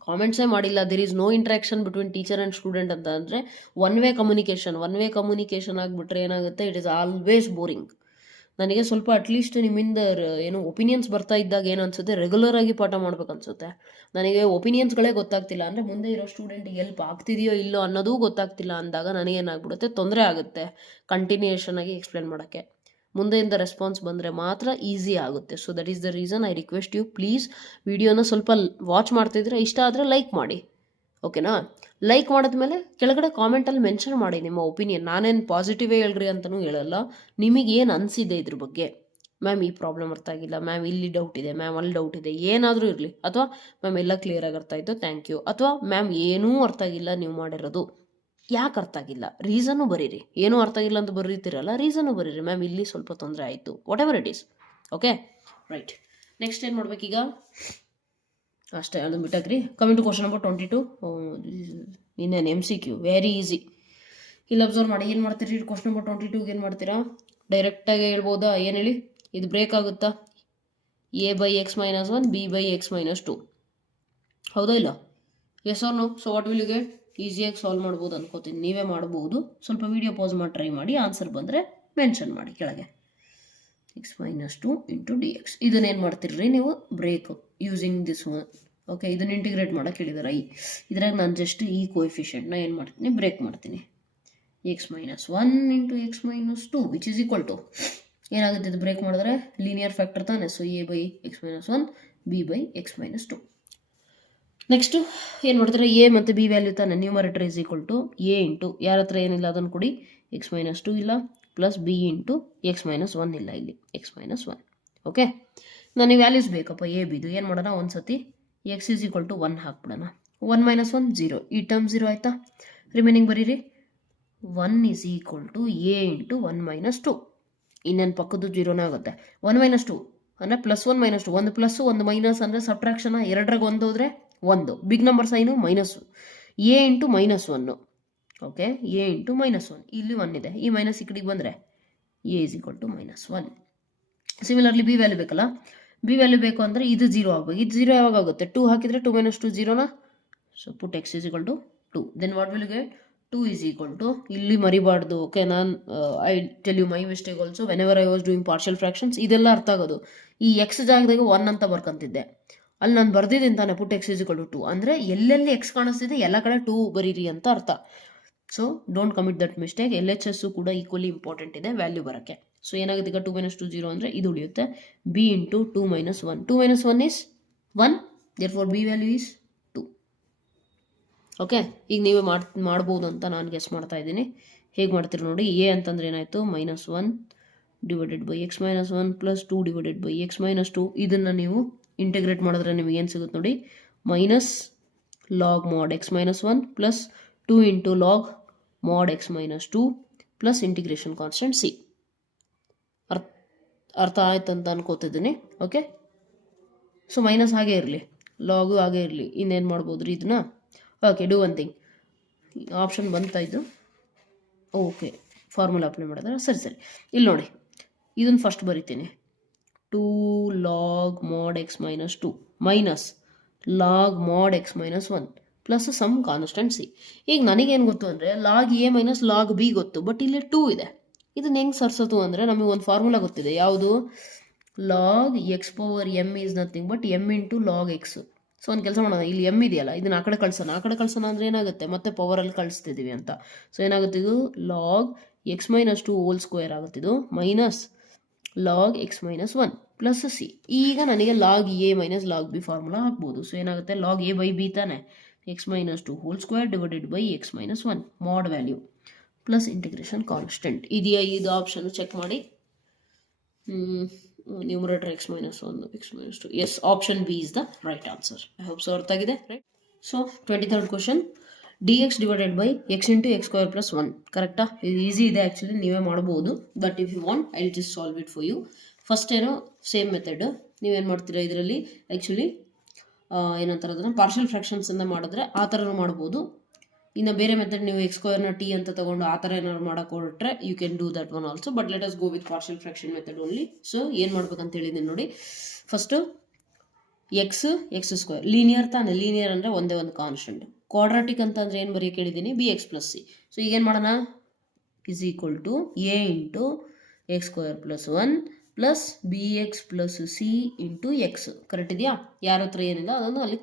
ಕಾಮೆಂಟ್ಸೇ ಮಾಡಿಲ್ಲ, there is no interaction between teacher and student ಅಂತ ಅಂದರೆ ಒನ್ ವೇ ಕಮ್ಯುನಿಕೇಷನ್ ಆಗಿಬಿಟ್ರೆ ಏನಾಗುತ್ತೆ, ಇಟ್ ಈಸ್ ಆಲ್ವೇಸ್ ಬೋರಿಂಗ್. ನನಗೆ ಸ್ವಲ್ಪ ಅಟ್ಲೀಸ್ಟ್ ನಿಮ್ಮಿಂದ ಏನು ಒಪಿನಿಯನ್ಸ್ ಬರ್ತಾ ಇದ್ದಾಗ ಏನು ಅನ್ಸುತ್ತೆ, ರೆಗ್ಯುಲರ್ ಆಗಿ ಪಾಠ ಮಾಡ್ಬೇಕು ಅನ್ಸುತ್ತೆ. ನನಗೆ ಒಪಿನಿಯನ್ಸ್ಗಳೇ ಗೊತ್ತಾಗ್ತಿಲ್ಲ ಅಂದರೆ ಮುಂದೆ ಇರೋ ಸ್ಟೂಡೆಂಟಿಗೆ ಹೆಲ್ಪ್ ಆಗ್ತಿದೆಯೋ ಇಲ್ಲೋ ಅನ್ನೋದೂ ಗೊತ್ತಾಗ್ತಿಲ್ಲ ಅಂದಾಗ ನನಗೇನಾಗ್ಬಿಡುತ್ತೆ, ತೊಂದರೆ ಆಗುತ್ತೆ ಕಂಟಿನ್ಯೂಯೇಷನ್ ಆಗಿ ಎಕ್ಸ್ಪ್ಲೇನ್ ಮಾಡೋಕ್ಕೆ. ಮುಂದೆಯಿಂದ ರೆಸ್ಪಾನ್ಸ್ ಬಂದರೆ ಮಾತ್ರ ಈಸಿ ಆಗುತ್ತೆ. So that is the reason I request you, please ವಿಡಿಯೋನ ಸ್ವಲ್ಪ ವಾಚ್ ಮಾಡ್ತಿದ್ರೆ ಇಷ್ಟ ಆದರೆ ಲೈಕ್ ಮಾಡಿ, ಓಕೆನಾ. ಲೈಕ್ ಮಾಡಿದ್ಮೇಲೆ ಕೆಳಗಡೆ ಕಾಮೆಂಟಲ್ಲಿ ಮೆನ್ಷನ್ ಮಾಡಿ ನಿಮ್ಮ ಒಪಿನಿಯನ್. ನಾನೇನು ಪಾಸಿಟಿವೇ ಹೇಳ್ರಿ ಅಂತಲೂ ಹೇಳಲ್ಲ, ನಿಮಗೇನು ಅನಿಸಿದೆ ಇದ್ರ ಬಗ್ಗೆ. ಮ್ಯಾಮ್ ಈ ಪ್ರಾಬ್ಲಮ್ ಅರ್ಥ ಆಗಿಲ್ಲ, ಮ್ಯಾಮ್ ಇಲ್ಲಿ ಡೌಟ್ ಇದೆ, ಮ್ಯಾಮ್ ಅಲ್ಲಿ ಡೌಟ್ ಇದೆ, ಏನಾದರೂ ಇರಲಿ. ಅಥವಾ ಮ್ಯಾಮ್ ಎಲ್ಲ ಕ್ಲಿಯರಾಗಿ ಅರ್ಥ ಆಯಿತು, ಥ್ಯಾಂಕ್ ಯು. ಅಥವಾ ಮ್ಯಾಮ್ ಏನೂ ಅರ್ಥ ಆಗಿಲ್ಲ ನೀವು ಮಾಡಿರೋದು, ಯಾಕೆ ಅರ್ಥ ಆಗಿಲ್ಲ, ರೀಸನ್ನು ಬರೀರಿ. ಏನೂ ಅರ್ಥ ಆಗಿಲ್ಲ ಅಂತ ಬರೀತಿರಲ್ಲ, ರೀಸನ್ನು ಬರೀರಿ. ಮ್ಯಾಮ್ ಇಲ್ಲಿ ಸ್ವಲ್ಪ ತೊಂದರೆ ಆಯಿತು, whatever it is. Okay, right. Next ಏನು ಮಾಡ್ಬೇಕೀಗ, ಅಷ್ಟೇ, ಅದು ಬಿಟ್ಟಾಕ್ರಿ. Coming to question number 22. ಇನ್ನೇನು MCQ, ವೆರಿ ಈಸಿ. ಇಲ್ಲಿ ಅಬ್ಸರ್ವ್ ಮಾಡಿ, ಏನು ಮಾಡ್ತೀರಿ ಕ್ವಶನ್ ನಂಬರ್ 22ಗೆ ಏನು ಮಾಡ್ತೀರಾ, ಡೈರೆಕ್ಟಾಗಿ ಹೇಳ್ಬೋದಾ, ಏನು ಹೇಳಿ, ಇದು ಬ್ರೇಕ್ ಆಗುತ್ತಾ, a/x - 1 b/x - 2, ಹೌದಾ ಇಲ್ಲ, yes R no. So what will you get, ಈಸಿಯಾಗಿ ಸಾಲ್ವ್ ಮಾಡ್ಬೋದು ಅನ್ಕೋತೀನಿ, ನೀವೇ ಮಾಡ್ಬೋದು. ಸ್ವಲ್ಪ ವೀಡಿಯೋ ಪಾಸ್ ಮಾಡಿ ಟ್ರೈ ಮಾಡಿ, ಆನ್ಸರ್ ಬಂದರೆ ಮೆನ್ಷನ್ ಮಾಡಿ ಕೆಳಗೆ. x - 2 × dx. ಇದನ್ನೇನು ಮಾಡ್ತೀರಿ ನೀವು, break using this one. Okay, ಇದನ್ನು ಇಂಟಿಗ್ರೇಟ್ ಮಾಡೋಕೆ ಹೇಳಿದಾರೆ ಇದ್ರಾಗ ನಾನು ಜಸ್ಟ್ ಈ ಕೋಎಫಿಷಿಯೆಂಟ್ನ ಏನು ಮಾಡ್ತೀನಿ, ಬ್ರೇಕ್ ಮಾಡ್ತೀನಿ. x - 1 × x - 2 which is equal to, ಏನಾಗುತ್ತೆ ಇದು ಬ್ರೇಕ್ ಮಾಡಿದ್ರೆ, ಲೀನಿಯರ್ ಫ್ಯಾಕ್ಟರ್ ತಾನೆ. So a/x - 1 b/x - 2. ನೆಕ್ಸ್ಟು ಏನು ಮಾಡ್ತಾರೆ, a ಮತ್ತು b ವ್ಯಾಲ್ಯೂ ತಾನೆ, numerator is equal to a into, ಯಾರ ಹತ್ರ ಏನಿಲ್ಲ ಅದನ್ನು ಕೊಡಿ, x - 2 ಇಲ್ಲ, ಪ್ಲಸ್ b ಇಂಟು x - 1 ಇಲ್ಲ, ಇಲ್ಲಿ x - 1. ಓಕೆ, ನನಗೆ ವ್ಯಾಲ್ಯೂಸ್ ಬೇಕಪ್ಪ a bದು. ಏನು ಮಾಡೋಣ, ಒಂದು ಸತಿ x ಈಸ್ ಈಕ್ವಲ್ ಟು 1 ಹಾಕ್ಬಿಡೋಣ. 1 - 1 0, ಈ ಟರ್ಮ್ 0 ಆಯಿತಾ. ರಿಮೈನಿಂಗ್ ಬರೀರಿ, 1 is equal to a into 1 - 2. ಇನ್ನೇನು ಪಕ್ಕದ್ದು 0ನೇ ಆಗುತ್ತೆ. 1 - 2 ಅಂದರೆ +1 - 2, ಒಂದು ಪ್ಲಸ್ಸು ಒಂದು ಮೈನಸ್ ಅಂದರೆ ಸಬ್ಟ್ರಾಕ್ಷನ್, ಎರಡರಾಗ ಒಂದು ಹೋದರೆ 1, big number sign minus, a into -1. Okay, a into -1, ಇಲ್ಲಿ 1 ಇದೆ, ಈ ಮೈನಸ್ ಈ ಕಡೆಗೆ ಬಂದರೆ a is equal to -1. Similarly b value ಬೇಕಲ್ಲ, b ವ್ಯಾಲ್ಯೂ ಬೇಕು ಅಂದರೆ ಇದು 0 ಆಗಬೇಕು. ಇದು 0 ಯಾವಾಗ ಆಗುತ್ತೆ, 2 ಹಾಕಿದರೆ 2 - 2 0ನಾ. So put x is equal to 2. Then what will get, 2 is equal to, ಇಲ್ಲಿ ಮರಿಬಾರ್ದು. ಓಕೆ, ನಾನು I tell you my mistake also, whenever I was doing partial fractions, ಇದೆಲ್ಲ ಅರ್ಥ ಆಗೋದು. ಈ x ಜಾಗದಾಗ 1 ಅಂತ ಬರ್ಕೊಂತಿದ್ದೆ, ಅಲ್ಲಿ ನಾನು ಬರ್ದಿದ್ದೀನಿ ತಾನೆ, ಪುಟ್ x ಈಸ್ ಈಕ್ವಲ್ ಟು 2 ಅಂದರೆ ಎಲ್ಲೆಲ್ಲಿ x ಕಾಣಿಸ್ತಿದೆ ಎಲ್ಲ ಕಡೆ 2 ಬರೀರಿ ಅಂತ ಅರ್ಥ. So don't commit that mistake. LHS ಕೂಡ ಈಕ್ವಲಿ ಇಂಪಾರ್ಟೆಂಟ್ ಇದೆ ವ್ಯಾಲ್ಯೂ ಬರೋಕ್ಕೆ. ಸೊ ಏನಾಗುತ್ತೆ ಈಗ, 2 - 2 0 ಅಂದರೆ ಇದು ಉಳಿಯುತ್ತೆ, b into 2 - 1. 2 - 1 is 1, therefore b value is 2. Okay, ಈಗ ನೀವೇ ಮಾಡ್ಬೋದು ಅಂತ ನಾನು ಗೆಸ್ ಮಾಡ್ತಾ ಇದ್ದೀನಿ. ಹೇಗೆ ಮಾಡ್ತೀರಿ ನೋಡಿ, a ಅಂತಂದ್ರೆ ಏನಾಯಿತು, -1 / x - 1 ಪ್ಲಸ್ 2 / x - 2. ಇದನ್ನು ನೀವು ಇಂಟಿಗ್ರೇಟ್ ಮಾಡಿದ್ರೆ ನಿಮಗೆ ಏನು ಸಿಗುತ್ತೆ ನೋಡಿ, minus log mod x - 1 plus 2 into log mod x - 2 plus integration constant c. ಅರ್ಥ ಆಯ್ತು ಅಂತ ಅನ್ಕೋತಿದ್ದೀನಿ. ಓಕೆ, ಸೊ ಮೈನಸ್ ಹಾಗೆ ಇರಲಿ, ಲಾಗು ಹಾಗೆ ಇರಲಿ. ಇನ್ನೇನು ಮಾಡ್ಬೋದು ರೀ ಇದನ್ನ. Okay, do one thing, option ಬಂತಾ ಇದು. ಓಕೆ, ಫಾರ್ಮುಲಾ ಅಪ್ಲೈ ಮಾಡಿದ್ರೆ ಸರಿ. ಇಲ್ಲಿ ನೋಡಿ, ಇದನ್ನು ಫಸ್ಟ್ ಬರಿತೀನಿ, 2 log mod x - 2 minus log mod x - 1 plus some constant c. ಈಗ ನನಗೇನು ಗೊತ್ತು ಅಂದರೆ log a minus log b ಗೊತ್ತು, ಬಟ್ ಇಲ್ಲಿ 2 ಇದೆ. ಇದನ್ನ ಹೆಂಗೆ ಸರ್ಸೋದು ಅಂದರೆ ನಮಗೆ ಒಂದು ಫಾರ್ಮುಲಾ ಗೊತ್ತಿದೆ, ಯಾವುದು, log x power m is nothing but m into log x. So ಒಂದು ಕೆಲಸ ಮಾಡೋಣ, ಇಲ್ಲಿ m ಇದೆಯಲ್ಲ, ಇದನ್ನು ಆ ಕಡೆ ಕಳ್ಸೋಣ ಅಂದರೆ ಏನಾಗುತ್ತೆ, ಮತ್ತೆ ಪವರಲ್ಲಿ ಕಳಿಸ್ತಿದ್ದೀವಿ ಅಂತ. ಸೊ ಏನಾಗುತ್ತೆ, ಇದು log x - 2 ಹೋಲ್ ಸ್ಕ್ವೇರ್ ಆಗುತ್ತೆ, ಇದು minus log x - 1 plus c. ಈಗ ನನಗೆ log a minus log b formula ಹಾಕ್ಬೋದು. ಸೊ ಏನಾಗುತ್ತೆ, log a ಬೈ b ತಾನೆ, x minus 2 whole square divided by x minus 1 mod value plus integration constant ಇದೆಯಾ? ಇದು option check ಮಾಡಿ. Numerator x minus 1 x minus 2. Yes, option B is the right answer. I hope so ಅರ್ಥ ಆಗಿದೆ, right? So 23rd question, dx divided by X into X square plus 1. ಕರೆಕ್ಟಾ? ಇದು easy ಇದೆ actually, ನೀವೇ ಮಾಡ್ಬೋದು. But if you want I will just solve it for you. First ಏನೋ same method, ನೀವೇನು ಮಾಡ್ತೀರಾ ಇದರಲ್ಲಿ ಆ್ಯಕ್ಚುಲಿ ಏನಂತಾರೆ ಅದನ್ನು ಪಾರ್ಷಿಯಲ್ ಫ್ರ್ಯಾಕ್ಷನ್ಸಿಂದ ಮಾಡಿದ್ರೆ ಆ ಥರನೂ ಮಾಡ್ಬೋದು. ಇನ್ನು ಬೇರೆ ಮೆಥಡ್ ನೀವು ಎಕ್ಸ್ ಸ್ಕ್ವೇರ್ನ ಟಿ ಅಂತ ತೊಗೊಂಡು ಆ ಥರ ಏನಾದ್ರು ಮಾಡೋಕೆ ಹೊರಟ್ರೆ you can do that one also. But let us go with partial fraction method only. So ಏನು ಮಾಡ್ಬೇಕಂತ ಹೇಳಿದ್ದೀನಿ ನೋಡಿ. ಫಸ್ಟು ಎಕ್ಸ್ ಸ್ಕ್ವೇರ್ ಲೀನಿಯರ್ ತಾನೆ, ಲೀನಿಯರ್ ಅಂದರೆ ಒಂದೇ ಒಂದು ಕಾನ್ಸ್ಟೆಂಟ್. ಕ್ವಾಡ್ರಾಟಿಕ್ ಅಂತ ಅಂದರೆ ಏನು ಬರೆಯೋಕೆ ಹೇಳಿದ್ದೀನಿ, b x plus c. So ಈಗೇನು ಮಾಡೋಣ, is equal to a into X square plus 1 plus b x plus C into x. Correct ಇದೆಯಾ? ಯಾರ ಹತ್ರ ಏನಿಲ್ಲ ಅದನ್ನು ಅಲ್ಲಿ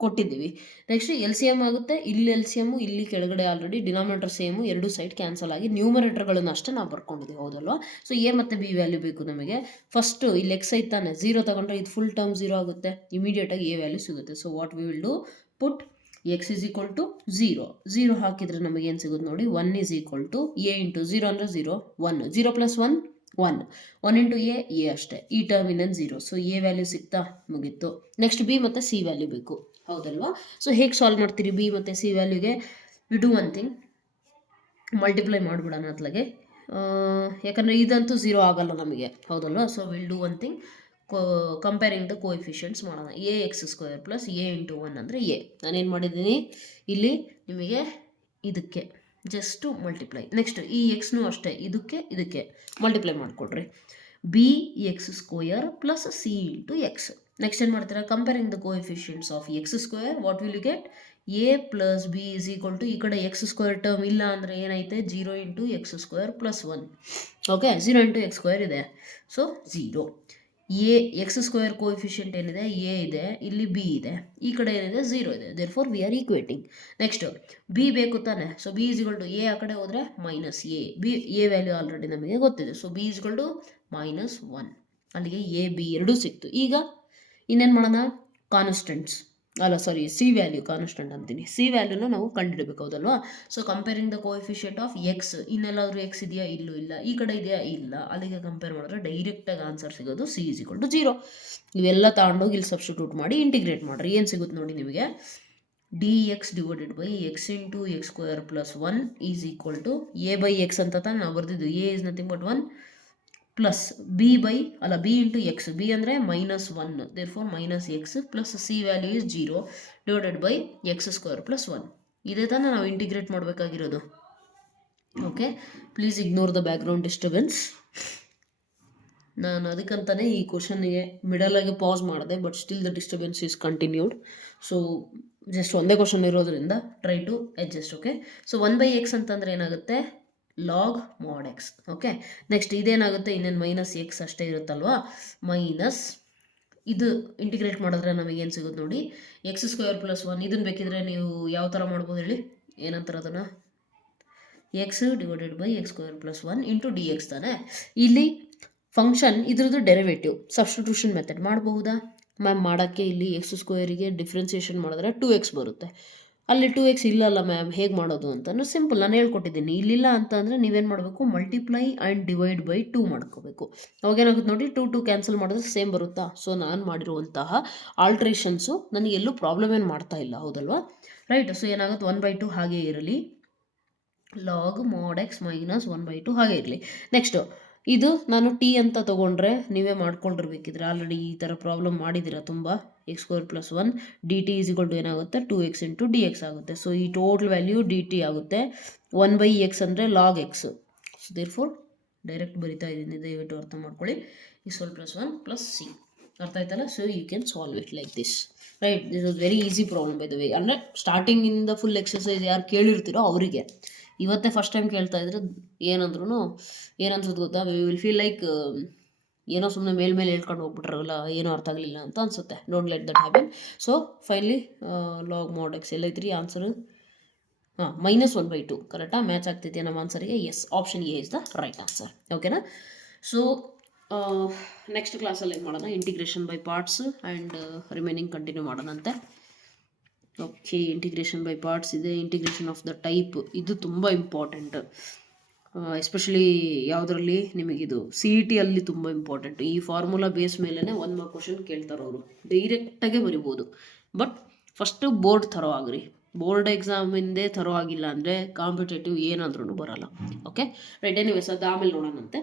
ಕೊಟ್ಟಿದ್ದೀವಿ. ನೆಕ್ಸ್ಟ್ ಎಲ್ ಸಿ ಎಮ್ ಆಗುತ್ತೆ, ಇಲ್ಲಿ ಎಲ್ ಸಿ ಎಮ್ಮು, ಇಲ್ಲಿ ಕೆಳಗಡೆ ಆಲ್ರೆಡಿ ಡಿನಾಮಿನೇಟರ್ ಸೇಮು, ಎರಡು ಸೈಡ್ ಕ್ಯಾನ್ಸಲ್ ಆಗಿ ನ್ಯೂಮರೇಟರ್ಗಳನ್ನು ಅಷ್ಟೇ ನಾವು ಬರ್ಕೊಂಡಿದ್ದೀವಿ, ಹೌದಲ್ವಾ? ಸೊ ಎ ಮತ್ತು ಬಿ ವ್ಯಾಲ್ಯೂ ಬೇಕು ನಮಗೆ. ಫಸ್ಟು ಇಲ್ಲಿ ಎಕ್ಸ್ ಐತಾನೆ, 0 ತಗೊಂಡ್ರೆ ಇದು ಫುಲ್ ಟರ್ಮ್ 0 ಆಗುತ್ತೆ, ಇಮಿಡಿಯೇಟಾಗಿ ಎ ವ್ಯಾಲ್ಯೂ ಸಿಗುತ್ತೆ. So what we will do, put x is equal to 0 ಹಾಕಿದರೆ ನಮಗೆ ಏನು ಸಿಗುತ್ತೆ ನೋಡಿ, 1 is equal to a into 0 ಅಂದರೆ 0, 1, 0 ಪ್ಲಸ್ 1 1 ಇಂಟು ಎ ಅಷ್ಟೇ, ಈ ಟರ್ಮ್ ಇನ್ನೊಂದು 0. ಸೊ ಎ ವ್ಯಾಲ್ಯೂ ಸಿಗ್ತಾ, ಮುಗೀತು. ನೆಕ್ಸ್ಟ್ ಬಿ ಮತ್ತು ಸಿ ವ್ಯಾಲ್ಯೂ ಬೇಕು, ಹೌದಲ್ವಾ? ಸೊ ಹೇಗೆ ಸಾಲ್ವ್ ಮಾಡ್ತೀರಿ ಬಿ ಮತ್ತು ಸಿ ವ್ಯಾಲ್ಯೂಗೆ? We do one thing, multiply ಮಾಡಿಬಿಡೋಣ ಅತ್ಲಾಗೆ, ಯಾಕಂದರೆ ಇದಂತೂ 0 ಆಗಲ್ಲ ನಮಗೆ, ಹೌದಲ್ವಾ? So will do one thing, comparing the coefficients ಮಾಡೋಣ. A X square plus A into 1 ಅಂದರೆ ಎ. ನಾನೇನು ಮಾಡಿದ್ದೀನಿ ಇಲ್ಲಿ ನಿಮಗೆ ಇದಕ್ಕೆ ಜಸ್ಟು ಮಲ್ಟಿಪ್ಲೈ. ನೆಕ್ಸ್ಟ್ ಈ ಎಕ್ಸ್ನೂ ಅಷ್ಟೇ, ಇದಕ್ಕೆ ಮಲ್ಟಿಪ್ಲೈ ಮಾಡಿಕೊಡ್ರಿ. B X square plus C into X. Next ಏನು ಮಾಡ್ತೀರಾ, comparing the coefficients of X square, what will you get, A plus B is equal to, ಈ ಕಡೆ ಎಕ್ಸ್ ಸ್ಕ್ವೇರ್ ಟರ್ಮ್ ಇಲ್ಲ ಅಂದರೆ ಏನೈತೆ, 0 into X square plus 1. Okay, 0 into X square ಇದೆ, so 0. A X square coefficient ಏನಿದೆ, A ಇದೆ, ಇಲ್ಲಿ B ಇದೆ, ಈ ಕಡೆ ಏನಿದೆ 0 ಇದೆ, therefore we are equating. Next b ಬೇಕು ತಾನೆ, so b is equal to a, ಆ ಕಡೆ ಹೋದರೆ minus a. B a value already ನಮಗೆ ಗೊತ್ತಿದೆ, so b is equal to -1. ಅಲ್ಲಿಗೆ ಎ ಬಿ ಎರಡೂ ಸಿಕ್ತು. ಈಗ ಇನ್ನೇನು ಮಾಡೋಣ, ಕಾನ್ಸ್ಟೆಂಟ್ಸ್ ಅಲ್ಲ ಸಾರಿ ಸಿ ವ್ಯಾಲ್ಯೂ, ಕಾನ್ಸ್ಟೆಂಟ್ ಅಂತೀನಿ, ಸಿ ವ್ಯಾಲ್ಯೂನ ನಾವು ಕಂಡುಹಿಡಬೇಕು, ಹೌದಲ್ವಾ? So comparing the coefficient of X, ಇನ್ನೆಲ್ಲಾದರೂ ಎಕ್ಸ್ ಇದೆಯಾ, ಇಲ್ಲೂ ಇಲ್ಲ, ಈ ಕಡೆ ಇದೆಯಾ, ಇಲ್ಲ, ಅಲ್ಲಿಗೆ ಕಂಪೇರ್ ಮಾಡಿದ್ರೆ ಡೈರೆಕ್ಟಾಗಿ ಆನ್ಸರ್ ಸಿಗೋದು ಸಿ ಇಸ್ ಈಕ್ವಲ್ ಟು 0. ಇವೆಲ್ಲ ತಗೊಂಡೋಗಿ ಇಲ್ಲಿ ಸಬ್ಸ್ಟಿಟ್ಯೂಟ್ ಮಾಡಿ ಇಂಟಿಗ್ರೇಟ್ ಮಾಡಿರಿ, ಏನು ಸಿಗುತ್ತೆ ನೋಡಿ ನಿಮಗೆ, dx divided by X into X square plus 1 is equal to A by X ಅಂತ ತಾನು ನಾವು ಬರೆದಿದ್ದು, A is nothing but 1 plus B into X, B ಅಂದರೆ -1, therefore minus X plus C value is 0 divided by X square plus 1. ಇದೇ ತಾನೇ ನಾವು integrate ಮಾಡಬೇಕಾಗಿರೋದು. Okay, please ignore the background disturbance. ನಾನು ಅದಕ್ಕಂತಲೇ ಈ ಕ್ವಶನ್ಗೆ ಮಿಡಲಾಗಿ ಪಾಸ್ ಮಾಡಿದೆ, but still the disturbance is continued. So just ಒಂದೇ ಕ್ವಶನ್ ಇರೋದ್ರಿಂದ try to adjust. Okay, so 1/x ಅಂತಂದರೆ ಏನಾಗುತ್ತೆ, log mod X. Okay, next ಇದೇನಾಗುತ್ತೆ, ಇನ್ನೇನು ಮೈನಸ್ ಎಕ್ಸ್ ಅಷ್ಟೇ ಇರುತ್ತಲ್ವಾ, ಮೈನಸ್ ಇದು ಇಂಟಿಗ್ರೇಟ್ ಮಾಡಿದ್ರೆ ನಮಗೇನು ಸಿಗುತ್ತೆ ನೋಡಿ, ಎಕ್ಸ್ ಸ್ಕ್ವೇರ್ ಪ್ಲಸ್ 1. ಇದನ್ನು ಬೇಕಿದ್ರೆ ನೀವು ಯಾವ ಥರ ಮಾಡ್ಬೋದು ಹೇಳಿ, ಏನಂತಾರೆ ಅದನ್ನು, X divided by X square plus 1 into d X ತಾನೆ. ಇಲ್ಲಿ ಫಂಕ್ಷನ್ ಇದ್ರದ್ದು ಡೆರಿವೇಟಿವ್ ಸಬ್ಸ್ಟಿಟ್ಯೂಷನ್ ಮೆಥಡ್ ಮಾಡಬಹುದಾ ಮ್ಯಾಮ್? ಮಾಡೋಕ್ಕೆ ಇಲ್ಲಿ ಎಕ್ಸ್ ಸ್ಕ್ವೇರಿಗೆ ಡಿಫ್ರೆನ್ಸಿಯೇಷನ್ ಮಾಡಿದ್ರೆ 2x ಬರುತ್ತೆ, ಅಲ್ಲಿ 2x ಇಲ್ಲಲ್ಲ ಮ್ಯಾಮ್, ಹೇಗೆ ಮಾಡೋದು ಅಂತಂದ್ರೆ ಸಿಂಪಲ್, ನಾನು ಹೇಳ್ಕೊಟ್ಟಿದ್ದೀನಿ. ಇಲ್ಲಿಲ್ಲ ಅಂತ ಅಂದರೆ ನೀವೇನು ಮಾಡಬೇಕು, ಮಲ್ಟಿಪ್ಲೈ ಆ್ಯಂಡ್ ಡಿವೈಡ್ ಬೈ 2 ಮಾಡ್ಕೋಬೇಕು. ಅವಾಗೇನಾಗುತ್ತೆ ನೋಡಿ, 2 ಕ್ಯಾನ್ಸಲ್ ಮಾಡಿದ್ರೆ ಸೇಮ್ ಬರುತ್ತಾ? ಸೊ ನಾನು ಮಾಡಿರುವಂತಹ ಆಲ್ಟ್ರೇಷನ್ಸು ನನಗೆ ಎಲ್ಲೂ ಪ್ರಾಬ್ಲಮ್ ಏನು ಮಾಡ್ತಾ ಇಲ್ಲ, ಹೌದಲ್ವಾ? ರೈಟ್. ಸೊ ಏನಾಗುತ್ತೆ, 1/2 ಹಾಗೇ ಇರಲಿ, ಲಾಗ್ ಮಾಡ್ ಎಕ್ಸ್ ಮೈನಸ್ 1/2 ಹಾಗೆ ಇರಲಿ. ನೆಕ್ಸ್ಟು ಇದು ನಾನು ಟಿ ಅಂತ ತೊಗೊಂಡ್ರೆ ನೀವೇ ಮಾಡ್ಕೊಂಡಿರ್ಬೇಕಿದ್ರೆ, ಆಲ್ರೆಡಿ ಈ ಥರ ಪ್ರಾಬ್ಲಮ್ ಮಾಡಿದ್ದೀರಾ ತುಂಬ. X square plus 1 d t is equal to ಏನಾಗುತ್ತೆ, 2x ಇಂಟು ಡಿ ಎಕ್ಸ್ ಆಗುತ್ತೆ. ಸೊ ಈ ಟೋಟಲ್ ವ್ಯಾಲ್ಯೂ ಡಿ ಟಿ ಆಗುತ್ತೆ. 1/x ಅಂದರೆ log x. So therefore direct ಬರಿತಾ ಇದ್ದೀನಿ, ದಯವಿಟ್ಟು ಅರ್ಥ ಮಾಡ್ಕೊಳ್ಳಿ. X square plus 1 plus C, ಅರ್ಥ ಆಯ್ತಲ್ಲ? So you can solve it like this, right? This is very easy problem by the way. ಅಂದರೆ ಸ್ಟಾರ್ಟಿಂಗಿಂದ ಫುಲ್ ಎಕ್ಸಸೈಸ್ ಯಾರು ಕೇಳಿರ್ತೀರೋ ಅವರಿಗೆ, ಇವತ್ತೇ ಫಸ್ಟ್ ಟೈಮ್ ಕೇಳ್ತಾ ಇದ್ರೆ ಏನಂದ್ರೂ ಏನನ್ಸುತ್ತೆ ಗೊತ್ತಾ, ವಿ ವಿಲ್ ಫೀಲ್ ಲೈಕ್ ಏನೋ ಸುಮ್ಮನೆ ಮೇಲ್ಮೇಲೆ ಹೇಳ್ಕೊಂಡು ಹೋಗ್ಬಿಟ್ರಲ್ಲ, ಏನೋ ಅರ್ಥ ಆಗಲಿಲ್ಲ ಅಂತ ಅನಿಸುತ್ತೆ. Don't let that happen. So finally log mod X ಎಲ್ಲೈತ್ರಿ ಆನ್ಸರು? -1/2 ಕರೆಕ್ಟಾ? ಮ್ಯಾಚ್ ಆಗ್ತೈತೆ ನಮ್ಮ ಆನ್ಸರಿಗೆ? Yes, option A is the right answer. ಓಕೆನಾ? ಸೊ ನೆಕ್ಸ್ಟ್ ಕ್ಲಾಸಲ್ಲಿ ಏನು ಮಾಡೋಣ, integration by parts and remaining continue ಮಾಡೋಣಂತೆ. ಓಕೆ, ಇಂಟಿಗ್ರೇಷನ್ ಬೈ ಪಾರ್ಟ್ಸ್ ಇದೆ, ಇಂಟಿಗ್ರೇಷನ್ ಆಫ್ ದ ಟೈಪ್ ಇದು ತುಂಬ ಇಂಪಾರ್ಟೆಂಟ್, ಎಸ್ಪೆಷಲಿ ಯಾವುದರಲ್ಲಿ ನಿಮಗಿದು ಸಿ ಇ ಟಿಯಲ್ಲಿ ತುಂಬ ಇಂಪಾರ್ಟೆಂಟ್. ಈ ಫಾರ್ಮುಲಾ ಬೇಸ್ ಮೇಲೇ 1 ಮಾರ್ಕ್ ಕ್ವಶನ್ ಕೇಳ್ತಾರೆ ಅವರು, ಡೈರೆಕ್ಟಾಗೆ ಬರಿಬೋದು. ಬಟ್ ಫಸ್ಟು ಬೋರ್ಡ್ ಥರೋ ಆಗ್ರಿ, ಬೋರ್ಡ್ ಎಕ್ಸಾಮಿಂದೇ ಥರೋ ಆಗಿಲ್ಲ ಅಂದರೆ ಕಾಂಪಿಟೇಟಿವ್ ಏನಾದ್ರೂ ಬರಲ್ಲ. ಓಕೆ ರೈಟ್, ಎನಿವೇಸ್ ಅದು ಆಮೇಲೆ ನೋಡೋಣಂತೆ.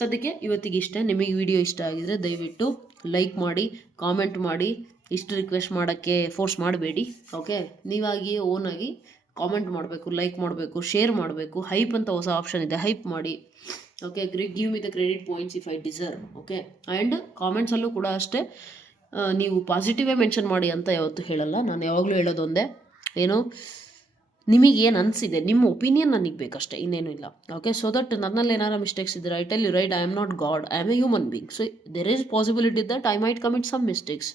ಸದ್ಯಕ್ಕೆ ಇವತ್ತಿಗೆ ಇಷ್ಟೇ. ನಿಮಗೆ ವಿಡಿಯೋ ಇಷ್ಟ ಆಗಿದರೆ ದಯವಿಟ್ಟು ಲೈಕ್ ಮಾಡಿ, ಕಾಮೆಂಟ್ ಮಾಡಿ. ಇಷ್ಟು ರಿಕ್ವೆಸ್ಟ್ ಮಾಡೋಕ್ಕೆ ಫೋರ್ಸ್ ಮಾಡಬೇಡಿ. ಓಕೆ, ನೀವಾಗಿ ಓನಾಗಿ ಕಾಮೆಂಟ್ ಮಾಡಬೇಕು, ಲೈಕ್ ಮಾಡಬೇಕು, ಶೇರ್ ಮಾಡಬೇಕು. ಹೈಪ್ ಅಂತ ಹೊಸ ಆಪ್ಷನ್ ಇದೆ, ಹೈಪ್ ಮಾಡಿ. Okay, give me the credit points if I deserve. Okay, and ಕಾಮೆಂಟ್ಸಲ್ಲೂ ಕೂಡ ಅಷ್ಟೇ, ನೀವು ಪಾಸಿಟಿವೇ ಮೆನ್ಷನ್ ಮಾಡಿ ಅಂತ ಯಾವತ್ತೂ ಹೇಳಲ್ಲ. ನಾನು ಯಾವಾಗಲೂ ಹೇಳೋದೊಂದೇ, ಏನು ನಿಮಗೇನು ಅನಿಸಿದೆ ನಿಮ್ಮ ಒಪಿನಿಯನ್ ನನಗೆ ಬೇಕಷ್ಟೇ, ಇನ್ನೇನು ಇಲ್ಲ. ಓಕೆ, ಸೊ ದಟ್ ನನ್ನಲ್ಲಿ ಏನಾರು ಮಿಸ್ಟೇಕ್ಸ್ ಇದ್ದರೆ I tell you right, I am not God, I am a human being. So there is possibility that I might commit some mistakes.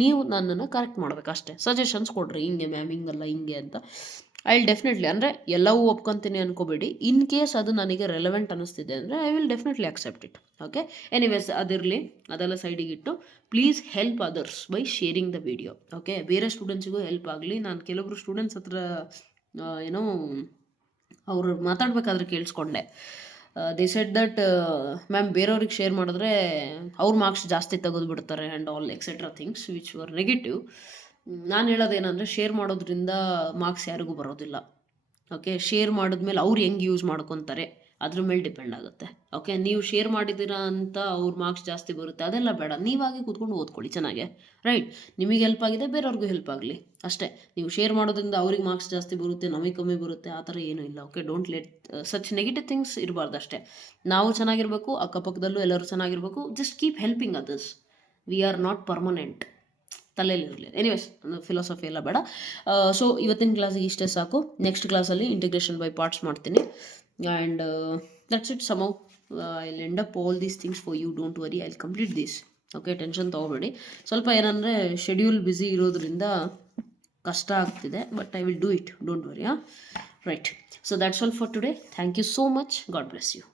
ನೀವು ನನ್ನನ್ನು ಕರೆಕ್ಟ್ ಮಾಡಬೇಕಷ್ಟೇ, ಸಜೆಷನ್ಸ್ ಕೊಡ್ರಿ, ಹಿಂಗೆ ಮ್ಯಾಮ್ ಹಿಂಗಲ್ಲ ಹಿಂಗೆ ಅಂತ. ಐ ವಿಲ್ ಡೆಫಿನೆಟ್ಲಿ, ಅಂದರೆ ಎಲ್ಲವೂ ಒಪ್ಕೊತೀನಿ ಅನ್ಕೋಬೇಡಿ. ಇನ್ ಕೇಸ್ ಅದು ನನಗೆ ರೆಲೆವೆಂಟ್ ಅನ್ನಿಸ್ತಿದೆ ಅಂದರೆ I will definitely accept it. Okay, anyways ಅದಿರಲಿ, ಅದೆಲ್ಲ ಸೈಡಿಗಿಟ್ಟು please help others by sharing the video. Okay, ಬೇರೆ ಸ್ಟೂಡೆಂಟ್ಸಿಗೂ ಹೆಲ್ಪ್ ಆಗಲಿ. ನಾನು ಕೆಲವೊಬ್ರು ಸ್ಟೂಡೆಂಟ್ಸ್ ಹತ್ರ ಏನೋ ಅವರು ಮಾತಾಡಬೇಕಾದ್ರೆ ಕೇಳಿಸ್ಕೊಂಡೆ, ದೇ ಸೆಡ್ ದಟ್ ಮ್ಯಾಮ್ ಬೇರೆಯವ್ರಿಗೆ ಶೇರ್ ಮಾಡಿದ್ರೆ ಅವ್ರ ಮಾರ್ಕ್ಸ್ ಜಾಸ್ತಿ ತೆಗೆದುಬಿಡ್ತಾರೆ and all etcetera things which were negative. ನಾನು ಹೇಳೋದೇನೆಂದರೆ, ಶೇರ್ ಮಾಡೋದ್ರಿಂದ ಮಾರ್ಕ್ಸ್ ಯಾರಿಗೂ ಬರೋದಿಲ್ಲ. ಓಕೆ, ಶೇರ್ ಮಾಡಿದ್ಮೇಲೆ ಅವ್ರು ಹೆಂಗೆ ಯೂಸ್ ಮಾಡ್ಕೊತಾರೆ ಅದ್ರ ಮೇಲೆ ಡಿಪೆಂಡ್ ಆಗುತ್ತೆ. ಓಕೆ, ನೀವು ಶೇರ್ ಮಾಡಿದ್ದೀರಾ ಅಂತ ಅವ್ರ ಮಾರ್ಕ್ಸ್ ಜಾಸ್ತಿ ಬರುತ್ತೆ ಅದೆಲ್ಲ ಬೇಡ, ನೀವಾಗಿ ಕೂತ್ಕೊಂಡು ಓದ್ಕೊಳ್ಳಿ ಚೆನ್ನಾಗೆ. ರೈಟ್, ನಿಮಗೆ ಹೆಲ್ಪ್ ಆಗಿದೆ, ಬೇರೆಯವ್ರಿಗೂ ಹೆಲ್ಪ್ ಆಗಲಿ ಅಷ್ಟೇ. ನೀವು ಶೇರ್ ಮಾಡೋದ್ರಿಂದ ಅವ್ರಿಗೆ ಮಾರ್ಕ್ಸ್ ಜಾಸ್ತಿ ಬರುತ್ತೆ, ನಮಗೆ ಕಮ್ಮಿ ಬರುತ್ತೆ, ಆ ಥರ ಏನೂ ಇಲ್ಲ. Okay, don't let such negative things ಇರಬಾರ್ದು ಅಷ್ಟೇ. ನಾವು ಚೆನ್ನಾಗಿರಬೇಕು, ಅಕ್ಕಪಕ್ಕದಲ್ಲೂ ಎಲ್ಲರೂ ಚೆನ್ನಾಗಿರಬೇಕು. Just keep helping others. We are not permanent, ತಲೆಯಲ್ಲಿರಲಿ. ಎನಿವೇಸ್, ಫಿಲಾಸಫಿ ಎಲ್ಲ ಬೇಡ. ಸೊ ಇವತ್ತಿನ ಕ್ಲಾಸಿಗೆ ಇಷ್ಟೇ ಸಾಕು. ನೆಕ್ಸ್ಟ್ ಕ್ಲಾಸಲ್ಲಿ ಇಂಟಿಗ್ರೇಷನ್ ಬೈ ಪಾರ್ಟ್ಸ್ ಮಾಡ್ತೀನಿ. And that's it. Somehow I will end up all these things for you, don't worry, I will complete this. Okay, tension ತೊಗೋಬೇಡಿ. ಸ್ವಲ್ಪ ಏನಂದರೆ ಶೆಡ್ಯೂಲ್ ಬ್ಯುಸಿ ಇರೋದ್ರಿಂದ ಕಷ್ಟ ಆಗ್ತಿದೆ, but I will do it, don't worry. Right, so that's all for today. Thank you so much. God bless you.